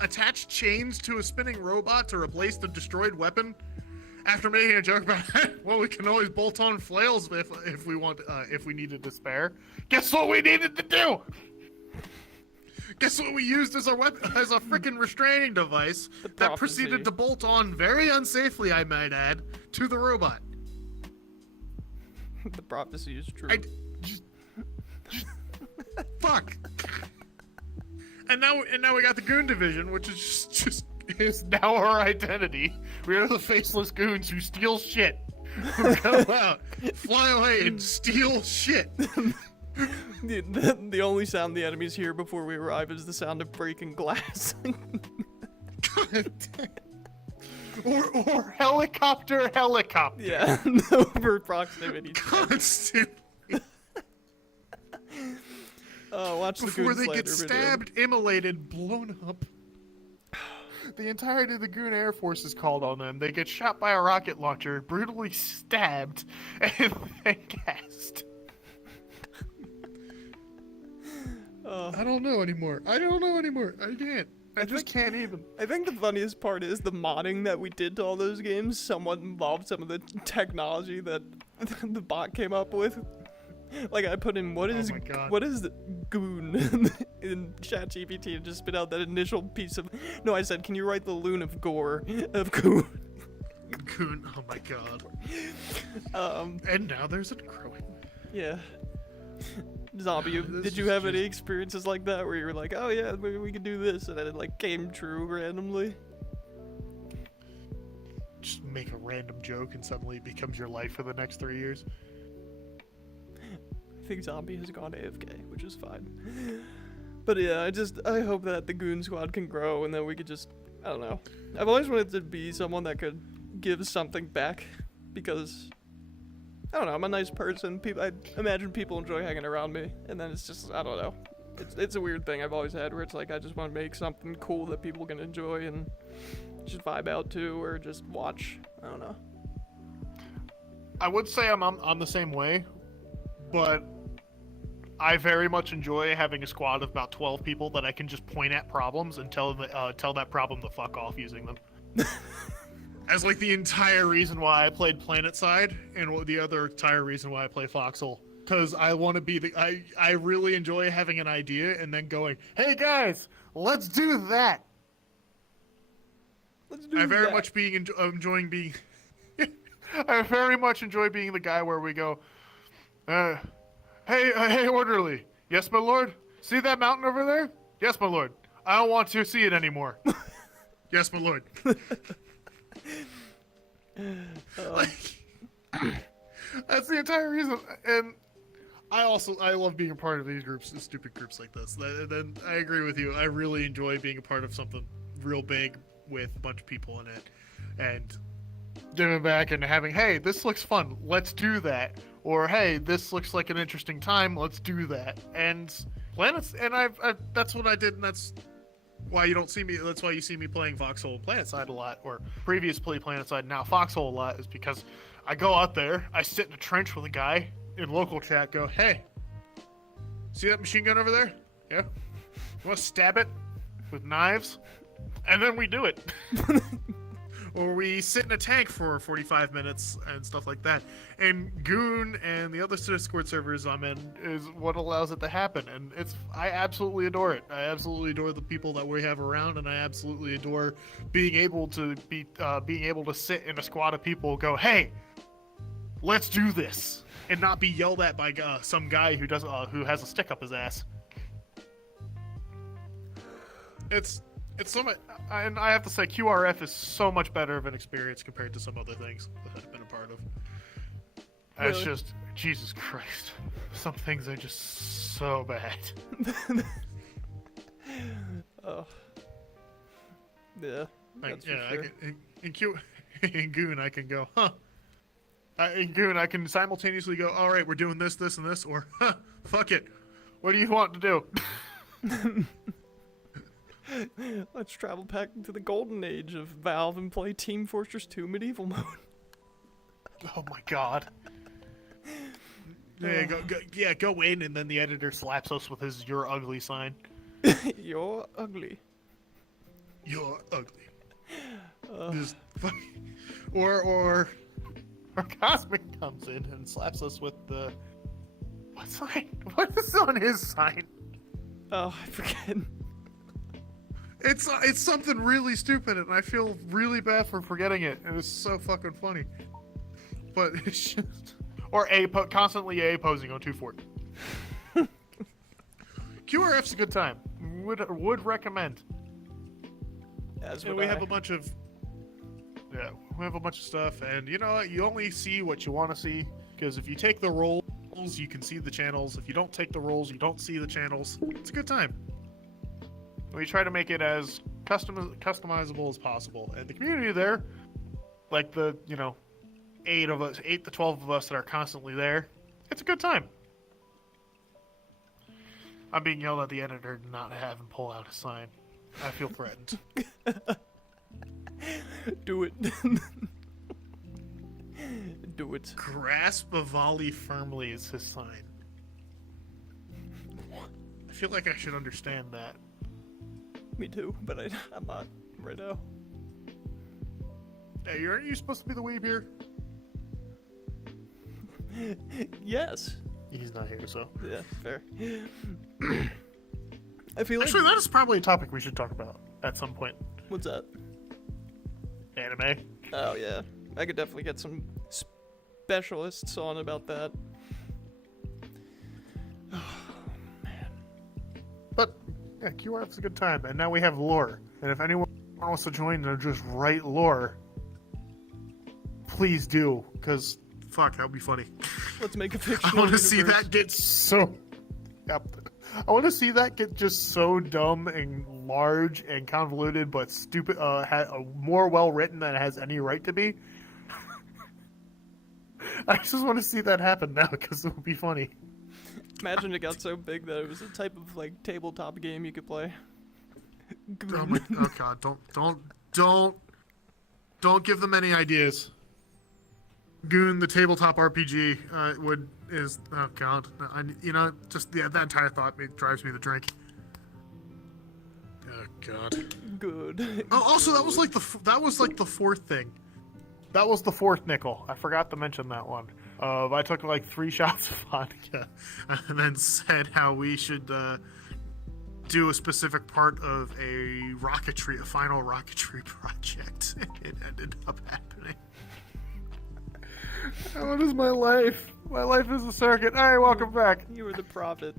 attach chains to a spinning robot to replace the destroyed weapon? After making a joke about, well, we can always bolt on flails if we want, if we needed to spare. Guess what we needed to do? Guess what we used as a weapon, as a freaking restraining device that proceeded to bolt on very unsafely, I might add, to the robot. The prophecy is true. Fuck. And now we got the goon division, which is just is now our identity. We are the faceless goons who steal shit. Who go out, fly away, and steal shit. The only sound the enemies hear before we arrive is the sound of breaking glass. or helicopter. Yeah, over proximity. Constantly. Watch the Before Goon they get Slander video. stabbed, immolated, blown up. The entirety of the Goon Air Force is called on them. They get shot by a rocket launcher, brutally stabbed, and then gassed. I don't know anymore. I can't. I just can't even. I think the funniest part is the modding that we did to all those games somewhat involved some of the technology that the bot came up with. Like I put in what is goon in ChatGPT and just spit out that initial piece of. No, I said, can you write the loon of gore of goon? Goon. Oh my god. And now there's a growing. Yeah. Zombie, did you have any experiences like that where you were like, oh yeah, maybe we could do this, and then it like came true randomly? Just make a random joke and suddenly it becomes your life for the next 3 years. I think Zombie has gone AFK, which is fine. But yeah, I hope that the Goon Squad can grow and that we could just, I don't know. I've always wanted to be someone that could give something back because, I don't know, I'm a nice person. I imagine people enjoy hanging around me, and then it's just, I don't know. It's a weird thing I've always had where it's like I just want to make something cool that people can enjoy and just vibe out to or just watch. I don't know. I would say I'm the same way, but I very much enjoy having a squad of about 12 people that I can just point at problems and tell that problem to fuck off using them. As like the entire reason why I played PlanetSide and the other entire reason why I play Foxhole. Because I want to be I really enjoy having an idea and then going, hey guys, let's do that. I very much enjoying being. I very much enjoy being the guy where we go, hey, orderly. Yes, my lord. See that mountain over there? Yes, my lord. I don't want to see it anymore. Yes, my lord. That's the entire reason. And I love being a part of these groups, stupid groups like this. Then I agree with you. I really enjoy being a part of something real big with a bunch of people in it, and giving back and having, hey, this looks fun, let's do that, or hey, this looks like an interesting time, let's do that. And planets, and I've that's what I did, and that's why you don't see me. That's why you see me playing Foxhole and PlanetSide a lot, or previously PlanetSide, now Foxhole a lot, is because I go out there, I sit in a trench with a guy in local chat, go, hey, see that machine gun over there? Yeah, you want to stab it with knives? And then we do it. Or we sit in a tank for 45 minutes and stuff like that. And Goon and the other Discord servers I'm in is what allows it to happen. And I absolutely adore it. I absolutely adore the people that we have around, and I absolutely adore being able to sit in a squad of people, go, hey, let's do this, and not be yelled at by some guy who has a stick up his ass. It's so much, and I have to say, QRF is so much better of an experience compared to some other things that I've been a part of. Really? It's just, Jesus Christ, some things are just so bad. Oh, yeah. In Goon, I can go, huh? In Goon, I can simultaneously go, all right, we're doing this, this, and this, or, huh, fuck it. What do you want to do? Let's travel back into the golden age of Valve and play Team Fortress 2 Medieval Mode. Oh my god. Go in, and then the editor slaps us with his "you're ugly" sign. You're ugly. You're ugly. Or Cosmic comes in and slaps us with the... What sign? What is on his sign? Oh, I forget. It's something really stupid, and I feel really bad for forgetting it. It was so fucking funny. But it's just... Or constantly A posing on 240. QRF's a good time. Would recommend. As And would we I. have a bunch of... Yeah, we have a bunch of stuff, and you know what? You only see what you want to see, because if you take the roles, you can see the channels. If you don't take the roles, you don't see the channels. It's a good time. We try to make it as customizable as possible, and the community there, like the 8 to 12 of us that are constantly there, it's a good time. I'm being yelled at the editor to not have him pull out a sign. I feel threatened. Do it. Do it. Grasp a volley firmly is his sign. I feel like I should understand that. Me too, but I'm not right now. Hey, aren't you supposed to be the weeb here? Yes. He's not here, so. Yeah, fair. I feel like... Actually, that is probably a topic we should talk about at some point. What's that? Anime. Oh, yeah. I could definitely get some specialists on about that. But, yeah, QRF's a good time, and now we have lore. And if anyone wants to join and just write lore, please do, because, fuck, that would be funny. Let's make a I fictional want to see universe. that get so... Yep. I want to see that get just so dumb and large and convoluted, but stupid, more well-written than it has any right to be. I just want to see that happen now, because it would be funny. Imagine it got so big that it was a type of, like, tabletop game you could play. Oh god, don't give them any ideas. Goon, the tabletop RPG, oh god, that entire thought drives me to drink. Oh god. Good. Oh, also that was like the fourth thing. That was the fourth nickel. I forgot to mention that one. I took like 3 shots of vodka, and then said how we should do a specific part of a final rocketry project. It ended up happening. What is my life? My life is a circuit. Alright, welcome back. You were the prophet.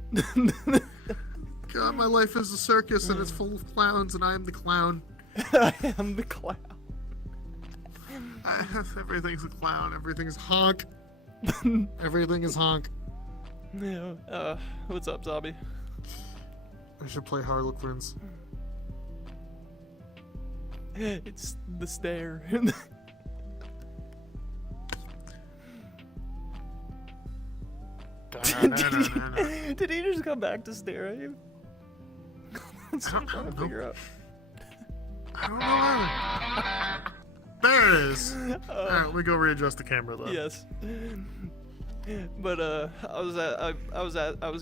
God, my life is a circus and it's full of clowns and I am the clown. I am the clown. Everything's a clown. Everything's honk. Everything is honk. Yeah. What's up, zombie? I should play Harlequins. It's the stare. Did he just come back to stare at you? That's what I'm trying to figure out. I don't know. There it is. Alright, let me go readjust the camera though. Yes. But I was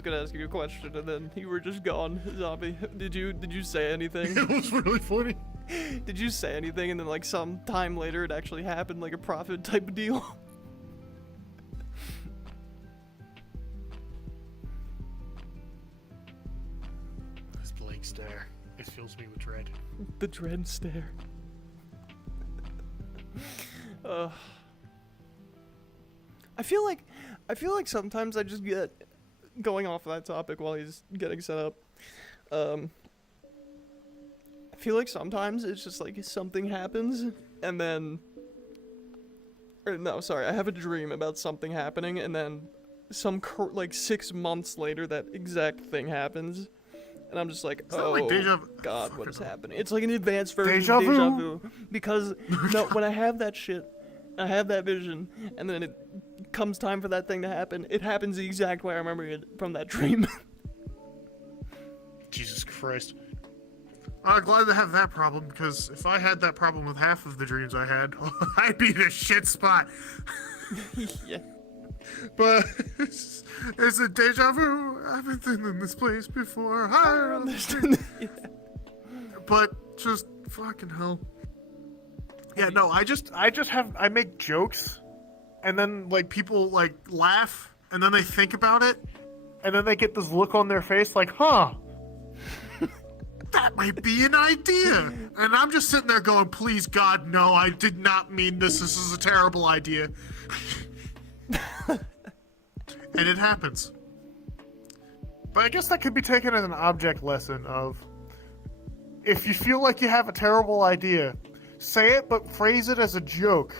gonna ask you a question and then you were just gone, zombie. Did you say anything? It was really funny. Did you say anything and then like some time later it actually happened, like a prophet type of deal? This blank stare. It fills me with dread. The dread stare. I feel like sometimes I just get going off of that topic while he's getting set up. I feel like sometimes it's just like something happens and then, or no, sorry, I have a dream about something happening and then like 6 months later that exact thing happens. And I'm just like, that like God, what is happening? It's like an advanced version Deja of Deja vu. Vu. Because, no, when I have that shit, I have that vision, and then it comes time for that thing to happen, it happens the exact way I remember it from that dream. Jesus Christ. I'm glad to have that problem, because if I had that problem with half of the dreams I had, I'd be in a shit spot. Yeah. But it's a deja vu. I've been in this place before. understand. Yeah. But just fucking hell. Yeah, no, I make jokes, and then like people like laugh, and then they think about it, and then they get this look on their face like, huh, that might be an idea. And I'm just sitting there going, please God, no, I did not mean this. This is a terrible idea. And it happens. But I guess that could be taken as an object lesson of, if you feel like you have a terrible idea, say it, but phrase it as a joke.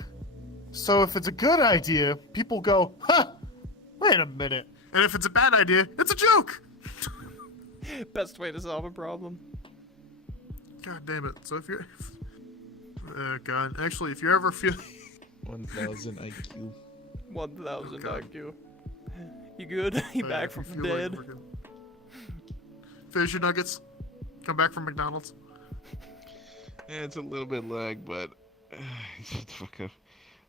So if it's a good idea, people go, huh, wait a minute. And if it's a bad idea, it's a joke. Best way to solve a problem. God damn it. So if you're... God. Actually, if you're ever feeling... 1,000 IQ. 1,000 God. IQ. You good? You back from if you dead? feel like freaking- Finish your nuggets. Come back from McDonald's. Yeah, it's a little bit lag, but shut the fuck up.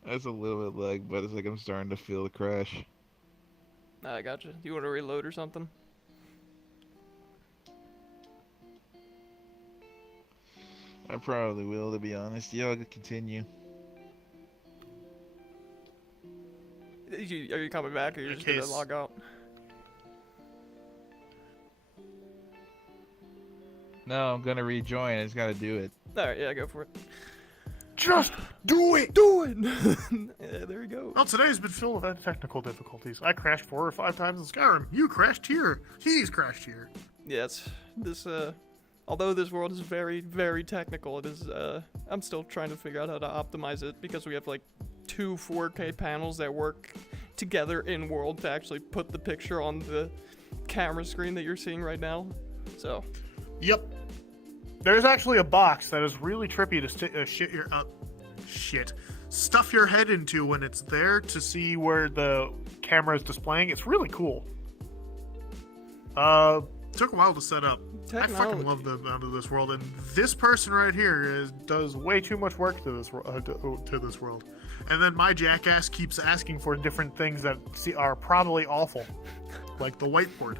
That's a little bit lag, but it's like I'm starting to feel the crash. I gotcha. You want to reload or something? I probably will, to be honest. Yeah, I'll continue. Are you coming back, or you're just gonna log out? No, I'm gonna rejoin. I just gotta do it. All right, yeah, go for it. Just do it! Do it! Yeah, there we go. Well, today's been filled with technical difficulties. I crashed 4 or 5 times in Skyrim. You crashed here. He's crashed here. Yes, this although this world is very, very technical, it is I'm still trying to figure out how to optimize it, because we have like 2 4K panels that work together in world to actually put the picture on the camera screen that you're seeing right now. So, Yep. There's actually a box that is really trippy to stuff your head into when it's there to see where the camera is displaying. It's really cool. Took a while to set up. I fucking love the amount of this world, and this person right here does way too much work to this world. And then my jackass keeps asking for different things that are probably awful, like the whiteboard.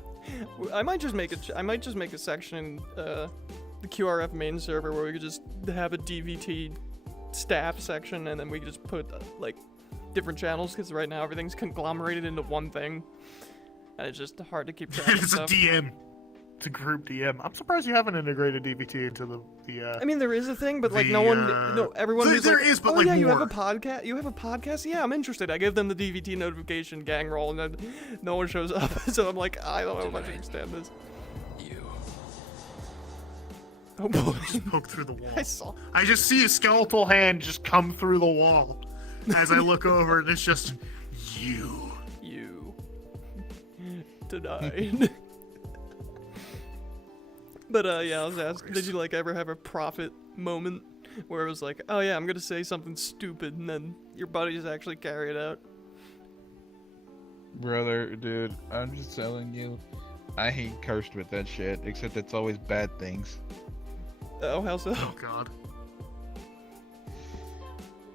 I might just make a section in the QRF main server where we could just have a DVT staff section, and then we could just put like different channels, because right now everything's conglomerated into one thing, and it's just hard to keep track And of it's stuff. a DM. It's a group DM. I'm surprised you haven't integrated DVT into the I mean, there is a thing, but like everyone. There like, is, but oh like yeah, you have a more. podcast. You have a podcast. Yeah, I'm interested. I give them the DVT notification gang roll, and then no one shows up. So I'm like, I don't know if I understand this. Oh boy! Just poke through the wall. I just see a skeletal hand just come through the wall as I look over, and it's just you. Denied. But yeah, I was asking, did you like ever have a prophet moment where it was like, oh yeah, I'm gonna say something stupid, and then your buddies actually carry it out? Brother, dude, I'm just telling you, I hate cursed with that shit, except it's always bad things. Oh, how so? Oh god.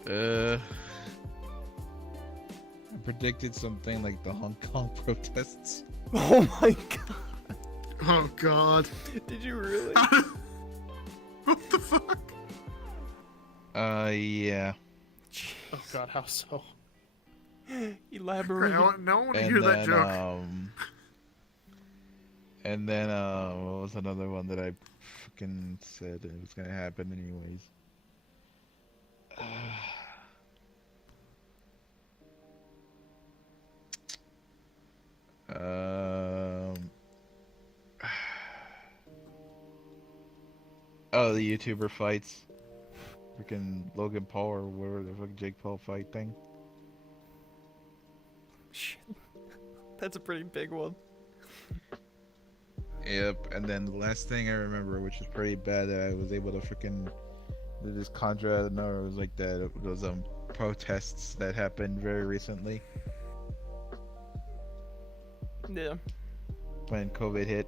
I predicted something like the Hong Kong protests. Oh my god. Oh god. Did you really? What the fuck? Yeah. Oh god, how so? Elaborate. No one want to hear that joke. And then, what was another one that I fucking said it was gonna happen anyways? Oh, the YouTuber fights. Freaking Logan Paul or whatever the fuck Jake Paul fight thing. Shit. That's a pretty big one. Yep, and then the last thing I remember, which was pretty bad, that I was able to freaking just conjure out of nowhere, was like that those protests that happened very recently Yeah. when COVID hit.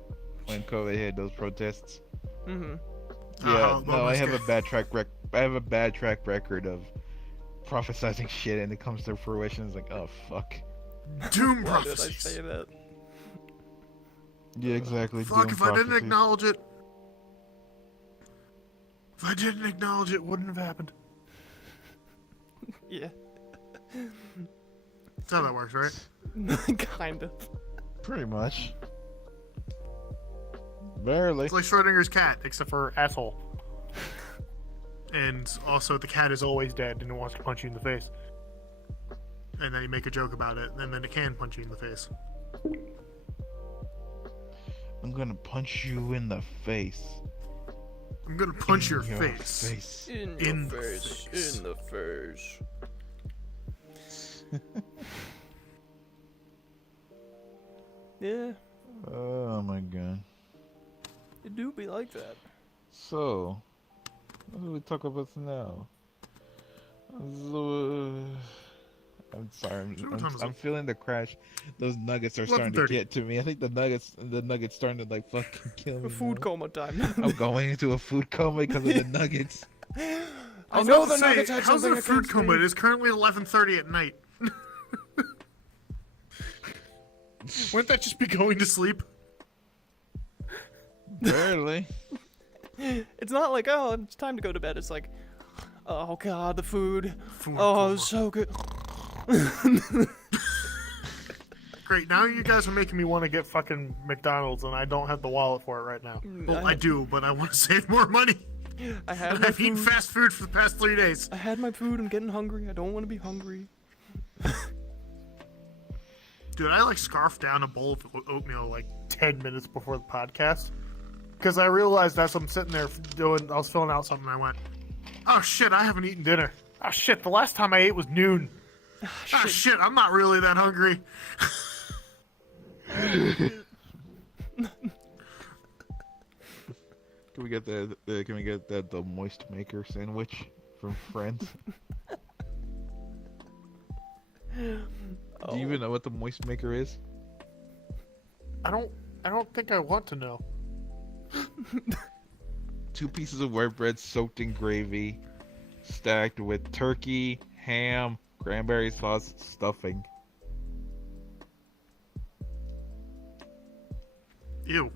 Those protests. Mm-hmm. Yeah, no, I have a bad track record of prophesizing shit, and it comes to fruition. It's like, oh fuck. Doom Why did I prophecies. say that? Yeah, exactly. Fuck, doom if I didn't prophecies. acknowledge it. If I didn't acknowledge it, wouldn't have happened. Yeah. That's how that works, right? Kind of. Pretty much. Barely. It's like Schrodinger's cat, except for asshole. And also, the cat is always dead and it wants to punch you in the face. And then you make a joke about it, and then it can punch you in the face. I'm gonna punch you in the face. I'm gonna punch In your face. In In the the face. face. In the face. Yeah, Oh my god. it do be like that. So, what do we talk about now? So, I'm sorry. What time is I'm it? feeling the crash. Those nuggets are starting to 11:30. get to me. I think the nuggets starting to like fucking kill me. Food now. coma time. I'm going into a food coma because of the nuggets. I was know about the to say, nuggets had how's something it a food against coma? me. It is currently 11:30 at night. Wouldn't that just be going to sleep? Barely. It's not like, oh, it's time to go to bed. It's like, oh god, the food. Food Oh, coma. it's so good. Great, now you guys are making me want to get fucking McDonald's, and I don't have the wallet for it right now. Well, I do, but I want to save more money. I had my I've eaten food. fast food for the past 3 days. I had my food. I'm getting hungry. I don't want to be hungry. Dude, I like scarfed down a bowl of oatmeal like 10 minutes before the podcast. Because I realized as I'm sitting there I was filling out something, I went, oh shit, I haven't eaten dinner. Oh shit, the last time I ate was noon. Oh shit, I'm not really that hungry. Can we get the moist maker sandwich from Friends? Do you even know what the moist maker is? I don't think I want to know. 2 pieces of white bread soaked in gravy, stacked with turkey, ham, cranberry sauce, stuffing. Ew.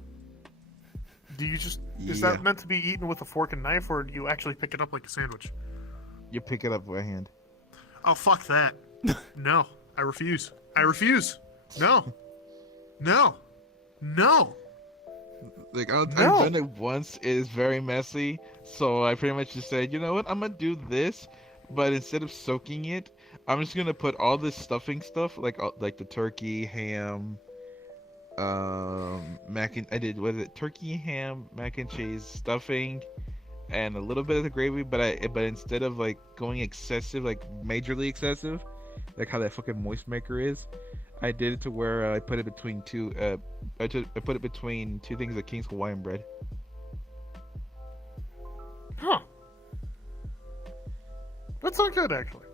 Do you just is Yeah. that meant to be eaten with a fork and knife, or do you actually pick it up like a sandwich? You pick it up by hand. Oh fuck that. No. I refuse. I refuse. No. No. No. Like I've No. done it once. It is very messy, so I pretty much just said, you know what, I'm gonna do this, but instead of soaking it, I'm just gonna put all this stuffing stuff, like the turkey, ham, turkey, ham, mac and cheese, stuffing, and a little bit of the gravy. But instead of like going excessive, like majorly excessive, like how that fucking moist maker is, I did it to where I put it between two. I put it between 2 things of King's Hawaiian bread. Huh. That's not good, actually.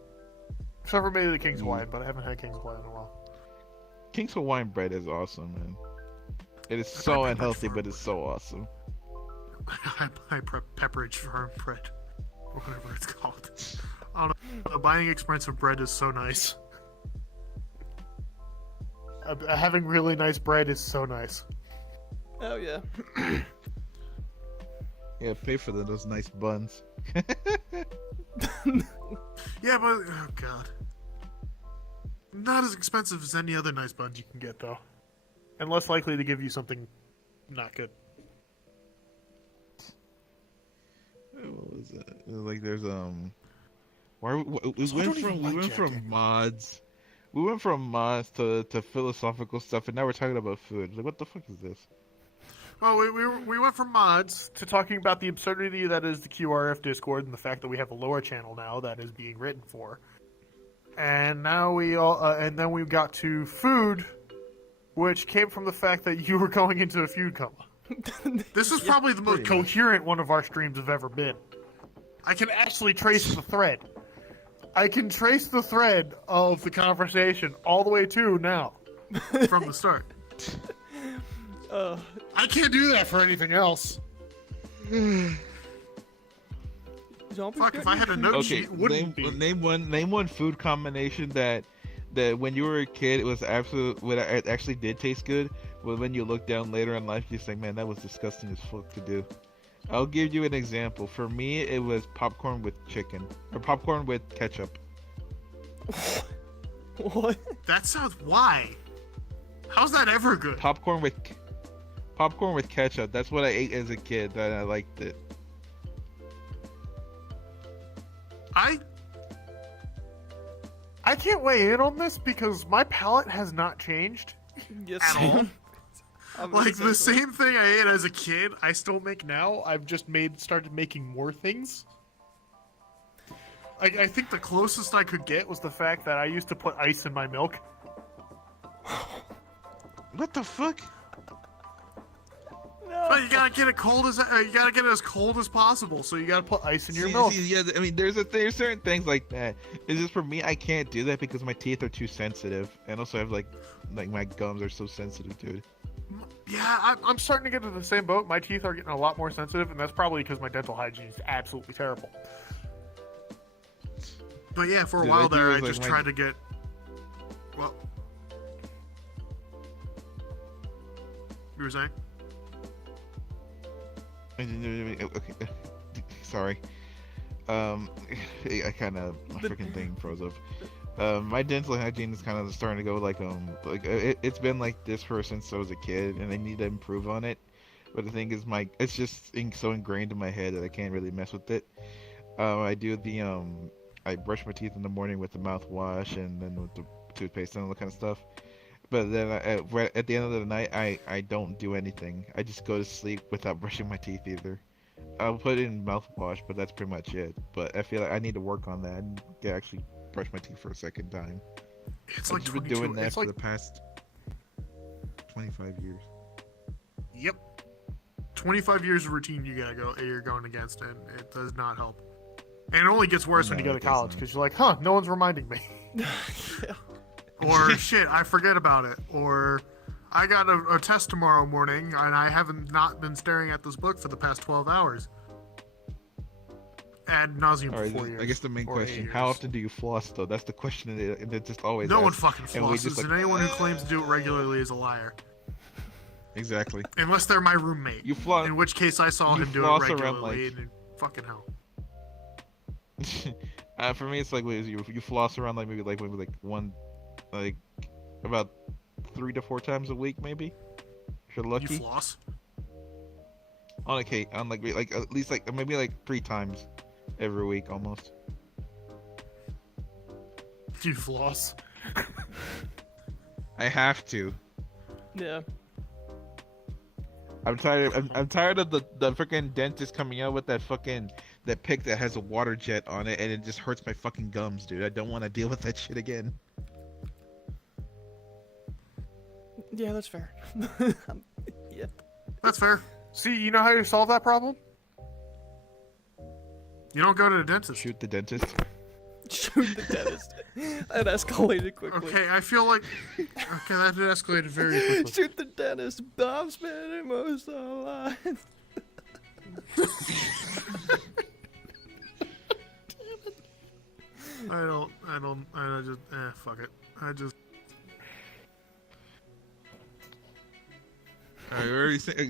Except for maybe the King's Hawaiian, but I haven't had King's Hawaiian in a while. King's Hawaiian bread is awesome, man. It is so unhealthy, but it's so awesome. I prep Pepperidge Farm bread, or whatever it's called. I don't know. Buying expensive bread is so nice. Having really nice bread is so nice. Oh yeah. Yeah, pay for those nice buns. Yeah, but oh god, not as expensive as any other nice buns you can get though, and less likely to give you something not good. What was it? Like there's why we So I went don't even from like we went Jack from Daniels. mods. We went from mods to philosophical stuff, and now we're talking about food. Like, what the fuck is this? Well, we went from mods to talking about the absurdity that is the QRF Discord and the fact that we have a lower channel now that is being written for. And now and then we got to food, which came from the fact that you were going into a food coma. This is probably the most pretty much. coherent one of our streams have ever been. I can actually trace the thread. I can trace the thread of the conversation all the way to now, from the start. I can't do that for anything else. Zombies Fuck, get if I me? had a note Okay, sheet, it wouldn't be. name one food combination that when you were a kid it was it actually did taste good, but when you look down later in life you think, man, that was disgusting as fuck to do. I'll give you an example. For me, it was popcorn with chicken or popcorn with ketchup. What? That sounds why? How's that ever good? Popcorn with ketchup. That's what I ate as a kid. That I liked it. I can't weigh in on this because my palate has not changed Yes. at all. I'm Like gonna the say same thing I ate as a kid, I still make now. I've just started making more things. I think the closest I could get was the fact that I used to put ice in my milk. What the fuck? No. But you gotta get it as cold as possible. So you gotta put ice in your milk. Yeah, I mean, there's certain things like that. It's just for me, I can't do that because my teeth are too sensitive, and also I have like my gums are so sensitive to it. Yeah, I'm starting to get into the same boat. My teeth are getting a lot more sensitive, and that's probably because my dental hygiene is absolutely terrible. But yeah, for a while there, I just tried to get. Well, you were saying? Okay, sorry. I kind of my freaking thing froze up. My dental hygiene is kind of starting to go like it's been like this since I was a kid, and I need to improve on it. But the thing is, it's just so ingrained in my head that I can't really mess with it. I do I brush my teeth in the morning with the mouthwash and then with the toothpaste and all that kind of stuff. But then at the end of the night, I don't do anything. I just go to sleep without brushing my teeth either. I'll put in mouthwash, but that's pretty much it. But I feel like I need to work on that and to actually brush my teeth for a second time. It's I've like just been 22. doing that It's for like, the past 25 years. Yep. 25 years of routine you're going against, and it does not help. And it only gets worse when you No, go to it college doesn't. because you're like, huh, no one's reminding me. Yeah. Or shit, I forget about it. Or I got a test tomorrow morning and I haven't not been staring at this book for the past 12 hours. Ad nauseum All for right, 4 years. I guess the main or 8 question: years. how often do you floss? Though that's the question, and it's just always No one asked. fucking And we flosses, just like, and anyone who claims to do it regularly is a liar. Exactly. Unless they're my roommate. You floss. In which case I saw you him do it floss around, regularly, like- and fucking hell. For me, it's like you floss around maybe one, like about 3 to 4 times a week, maybe. If you're lucky. You floss? On at least maybe 3 times every week almost. You floss? I have to. Yeah. I'm tired. I'm tired of the freaking dentist coming out with that pick that has a water jet on it, and it just hurts my fucking gums, dude. I don't want to deal with that shit again. Yeah, that's fair. Yeah. That's fair. See, you know how you solve that problem? You don't go to the dentist. Shoot the dentist. Shoot the dentist. That escalated quickly. Okay, I feel like... Okay, that escalated very quickly. Shoot the dentist. Bob's spending most of our lives. I just... fuck it.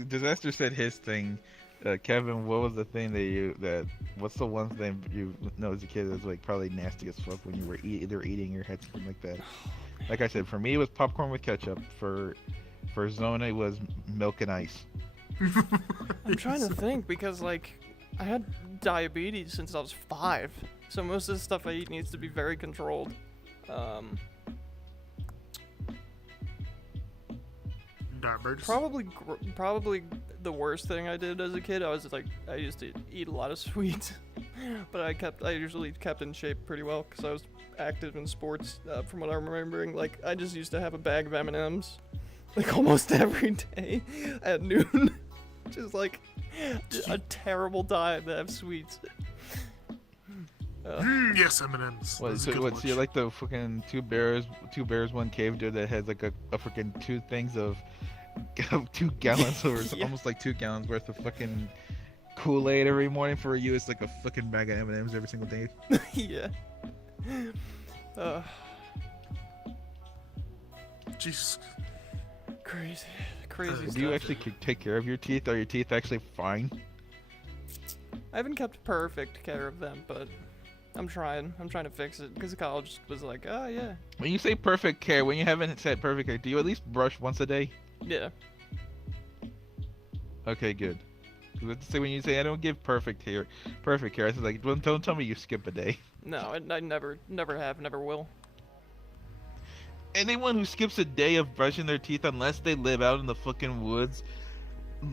Disaster said his thing. Kevin, what was the thing what's the one thing you know as a kid that was like probably nasty as fuck when you were either eating or had something like that? Like I said, for me it was popcorn with ketchup. For Zona it was milk and ice. I'm trying to think because, like, I had diabetes since I was 5, so most of the stuff I eat needs to be very controlled. Diabetes. Probably the worst thing I did as a kid. I used to eat a lot of sweets, but I usually kept in shape pretty well because I was active in sports. From what I'm remembering, like I just used to have a bag of M&Ms, like almost every day at noon, which is like a terrible diet to have sweets. Yes, M&M's. So you're like the fucking two bears, one cave dude that has like a freaking 2 things of 2 gallons or Yeah. almost like 2 gallons worth of fucking Kool-Aid every morning. For you, it's like a fucking bag of M&Ms every single day. Yeah. Jesus. Crazy Do stuff. you actually take care of your teeth? Are your teeth actually fine? I haven't kept perfect care of them, but I'm trying to fix it because college was like, oh yeah. When you say perfect care, when you haven't said perfect care, do you at least brush once a day? Yeah. Okay, good. Let's say when you say I don't give perfect care, I said like, don't tell me you skip a day. No, I never have, never will. Anyone who skips a day of brushing their teeth, unless they live out in the fucking woods,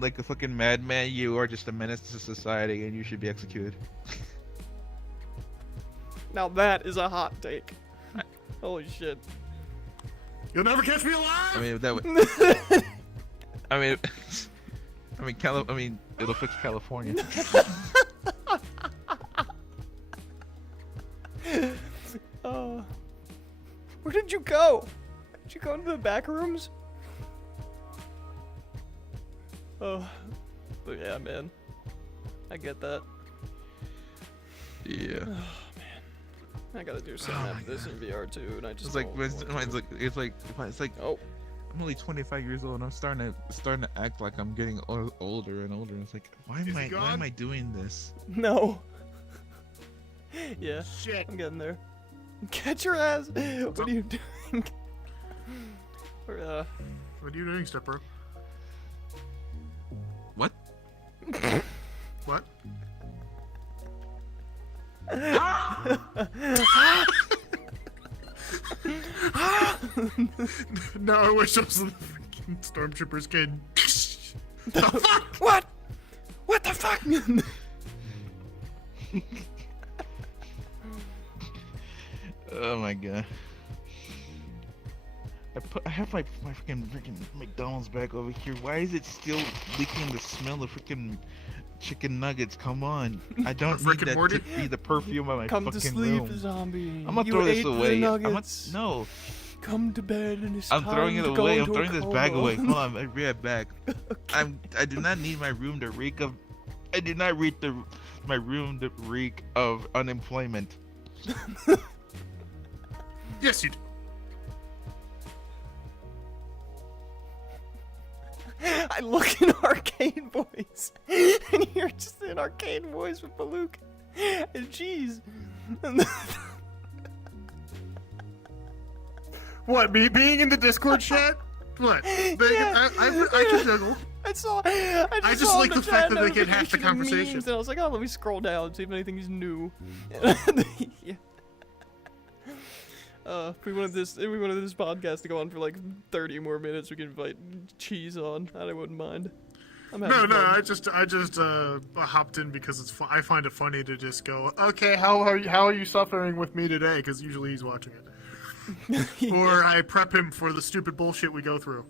like a fucking madman, you are just a menace to society, and you should be executed. Now that is a hot take. Holy shit. You'll never catch me alive. I mean, that would. I mean, it'll fix California. Oh. Where did you go? Did you go into the back rooms? Oh. But yeah, man. I get that. Yeah. I gotta do something after this in VR too, and I just It's like, don't it's like. Oh. I'm only 25 years old, and I'm starting to act like I'm getting older and older. It's like, why am I doing this? No. Yeah, Shit. I'm getting there. Get your ass! What are you doing? What are you doing, stepbro? What? What? No, I wish I was the freaking stormtrooper's kid. The fuck? What? What the fuck? Oh my god. I have my freaking McDonald's bag over here. Why is it still leaking the smell of freaking chicken nuggets? Come on. I don't need that Morty? to be the perfume of my Come fucking to sleep, room. zombie. I'm gonna You throw this ate the away. nuggets. No. Come to bed and it's I'm time throwing it to go away. I'm into a throwing this bag coma. away. Hold on, I'll be right back. I do not need my room to reek of. I do not reek my room to reek of unemployment. Yes, you do. I look in arcade voice, and you're just in arcade voice with Baluk and cheese. What, me being in the Discord chat? What? Yeah. I can juggle. I just just saw like the the fact chat that they get half the notification of conversation. memes, and I was like, oh, let me scroll down and see if anything's new. Yeah. If we wanted this podcast to go on for like 30 more minutes, we could invite cheese on. I wouldn't mind. I'm having No, fun. I just hopped in because it's I find it funny to just go, okay, how are you suffering with me today? Because usually he's watching it. Or I prep him for the stupid bullshit we go through,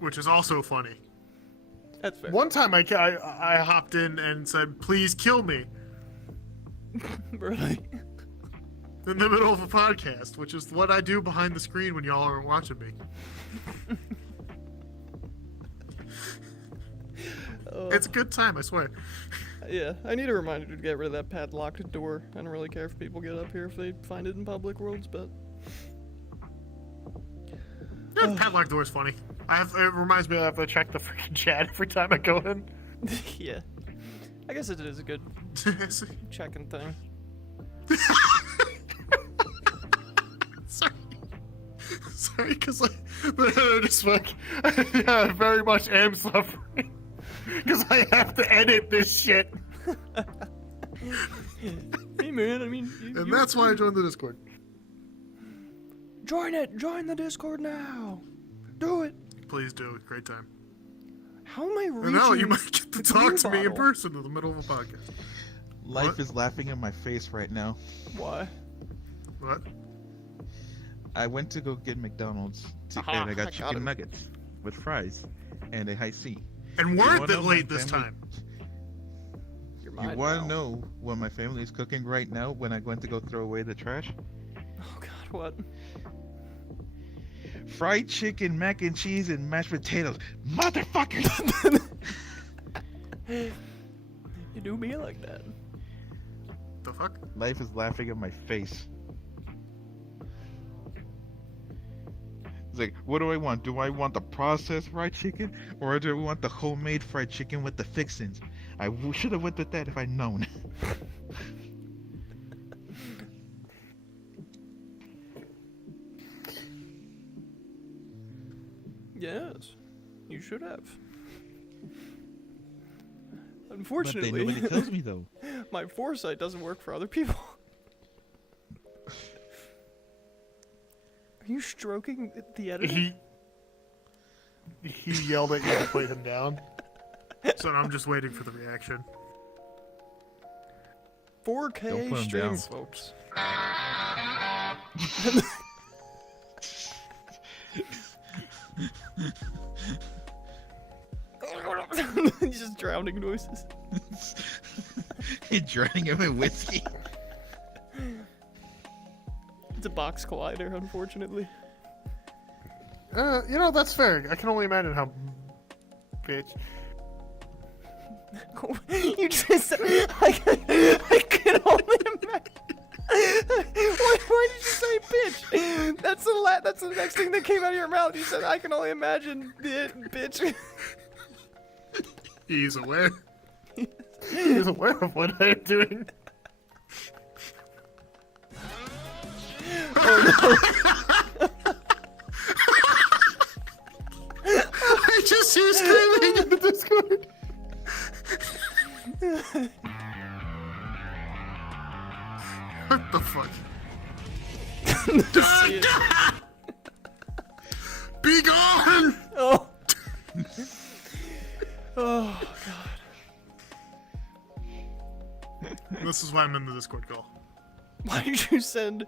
which is also funny. That's fair. One time I hopped in and said, please kill me, Really? in the middle of a podcast, which is what I do behind the screen when y'all aren't watching me. It's a good time, I swear. Yeah, I need a reminder to get rid of that padlocked door. I don't really care if people get up here if they find it in public worlds, but... Yeah, padlock door's funny. It reminds me I have to check the freaking chat every time I go in. Yeah. I guess it is a good checking thing. Sorry, because I just like, I very much am suffering. Because I have to edit this shit. Hey man, I mean... And that's why I joined the Discord. Join it! Join the Discord now! Do it! Please do. Great time. How am I reaching... And now you might get to the talk beer to me in bottle? person in the middle of a podcast. Life What? is laughing in my face right now. Why? What? I went to go get McDonald's and I I got got chicken him. nuggets with fries and a high C. And wanna weren't know that my late this family- time? You're You mine want now. to know what my family is cooking right now when I went to go throw away the trash? Oh god, what? Fried chicken, mac and cheese, and mashed potatoes. Motherfuckers! You do me like that. The fuck? Life is laughing in my face. It's like, what do I want? Do I want the processed fried chicken, or do I want the homemade fried chicken with the fixins? I should have went with that if I'd known. Yes, you should have. But Unfortunately, then nobody tells me though. my foresight doesn't work for other people. Are you stroking the editor? He yelled at you to put him down. So I'm just waiting for the reaction. 4K Don't put him stream, down. folks. He's just drowning noises. You're drowning him in whiskey. It's a box collider, unfortunately. That's fair. I can only imagine how... Bitch. You just... I can only imagine... Why did you say bitch? That's the next thing that came out of your mouth. You said, I can only imagine it, bitch. He's aware. He's aware of what I'm doing. I just hear screaming in the Discord. What the fuck? See it. Be gone! Oh. Oh, God. This is why I'm in the Discord call. Why did you send...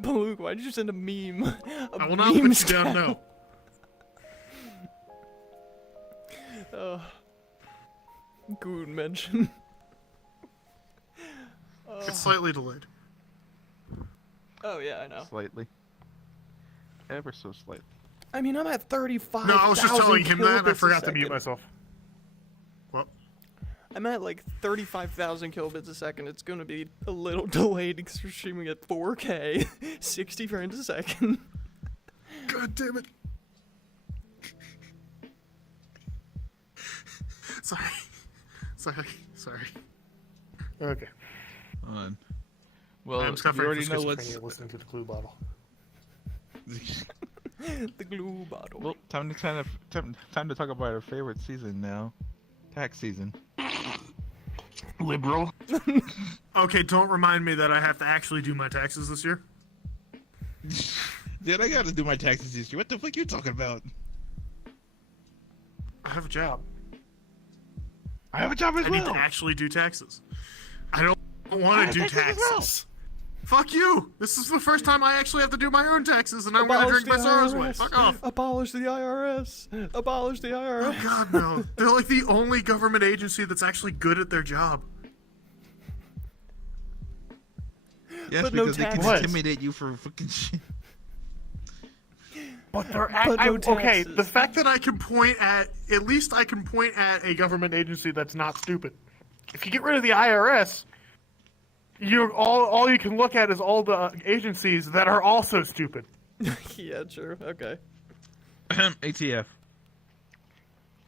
Baluk, why did you send a meme? I will not put you down, no. Goon mention. It's slightly delayed. Oh, yeah, I know. Slightly. Ever so slightly. I mean, I'm at 35,000 No, I was just telling him that and I kilobits a forgot to mute second. myself. What? I'm at like 35,000 kilobits a second. It's gonna be a little delayed because we're streaming at 4K, 60 frames a second. God damn it. Sorry. Okay. Hold on. Well, I'm you suffering already from know what's... schizophrenia listening to the Clue Bottle. The glue bottle. Well, time to talk about our favorite season now. Tax season. Liberal. Okay, don't remind me that I have to actually do my taxes this year. Dude, I gotta do my taxes this year. What the fuck you talking about? I have a job. I have a job as I need well. to actually do taxes. I don't want to do taxes as well. taxes. Fuck you! This is the first time I actually have to do my own taxes, and I'm gonna Abolish drink my the sorrows IRS. away. Fuck off! Abolish the IRS. Abolish the IRS. Oh God, no! They're like the only government agency that's actually good at their job. Yes, But no because they can taxes. intimidate you for fucking shit. But they're But no okay. taxes. The fact that I can point at least I can point at a government agency that's not stupid. If you get rid of the IRS, all you can look at is all the agencies that are also stupid. Yeah, true. Okay. ATF.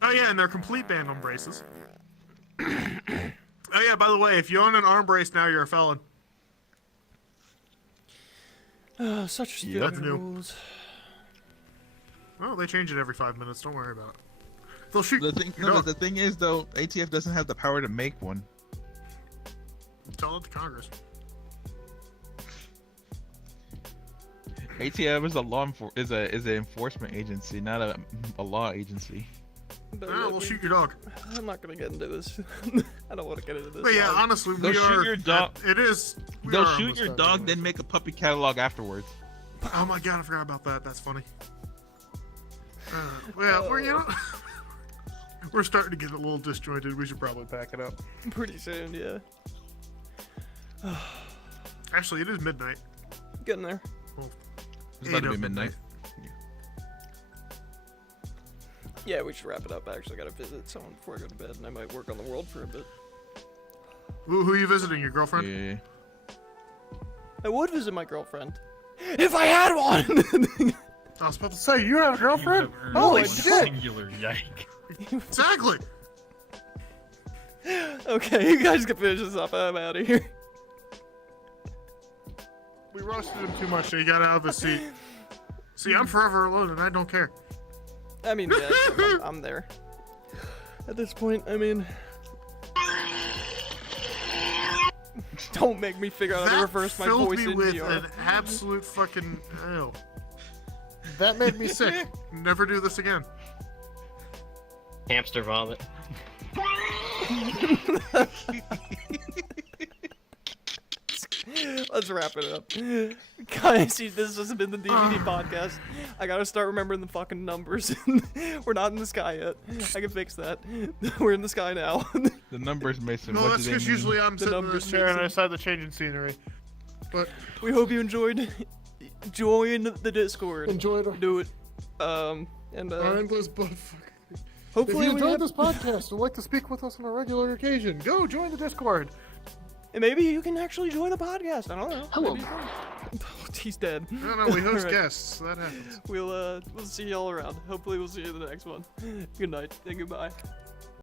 Oh yeah, and they're complete ban on braces. Oh yeah, by the way, if you own an arm brace now, you're a felon. Such Yeah. stupid That's new. rules. Well, they change it every 5 minutes. Don't worry about it. They'll shoot. The thing, your no, dog. the thing is though, ATF doesn't have the power to make one. Tell it to Congress. ATF is is an enforcement agency, not a law agency. But, Ah, yeah, we'll shoot your dog. I'm not gonna get into this. I don't want to get into this. But yeah, Like, honestly, They'll we shoot are. your dog- It is. we They'll are shoot almost your done dog, anyway. then make a puppy catalog afterwards. Oh my god, I forgot about that. That's funny. Well, we're starting to get a little disjointed. We should probably pack it up. pretty soon, yeah. Actually, it is midnight. Getting there. Well, It's about to 8 be of midnight. Yeah, we should wrap it up. I actually gotta visit someone before I go to bed, and I might work on the world for a bit. Who are you visiting? Your Yeah, girlfriend? yeah, yeah. I would visit my girlfriend. If I had one! I was about to say, you have a girlfriend? I Holy don't. shit! Singular yike. Exactly! Okay, you guys can finish this up. I'm out of here. We roasted him too much, so he got out of his seat. See, I'm forever alone, and I don't care. I mean, yeah, I'm there. At this point, I mean, don't make me figure out how to reverse my voice in That filled me with VR. an absolute fucking ew. That made me sick. Never do this again. Hamster vomit. Let's wrap it up. Guys, this has been the DVT Podcast. I gotta start remembering the fucking numbers. We're not in the sky yet. I can fix that. We're in the sky now. The numbers, Mason. No, what that's do they because mean? usually I'm The sitting in numbers this chair and mean I decide the change in scenery. But We hope you enjoyed. Join the Discord. enjoyed our Do it. And endless butt fuck. If hopefully you we enjoyed have, this podcast and would like to speak with us on a regular occasion, go join the Discord. and maybe you can actually join the podcast. I don't know. Hello. Maybe. Oh, he's dead. No, we host Alright. guests. That happens. We'll see y'all around. Hopefully we'll see you in the next one. Good night and goodbye.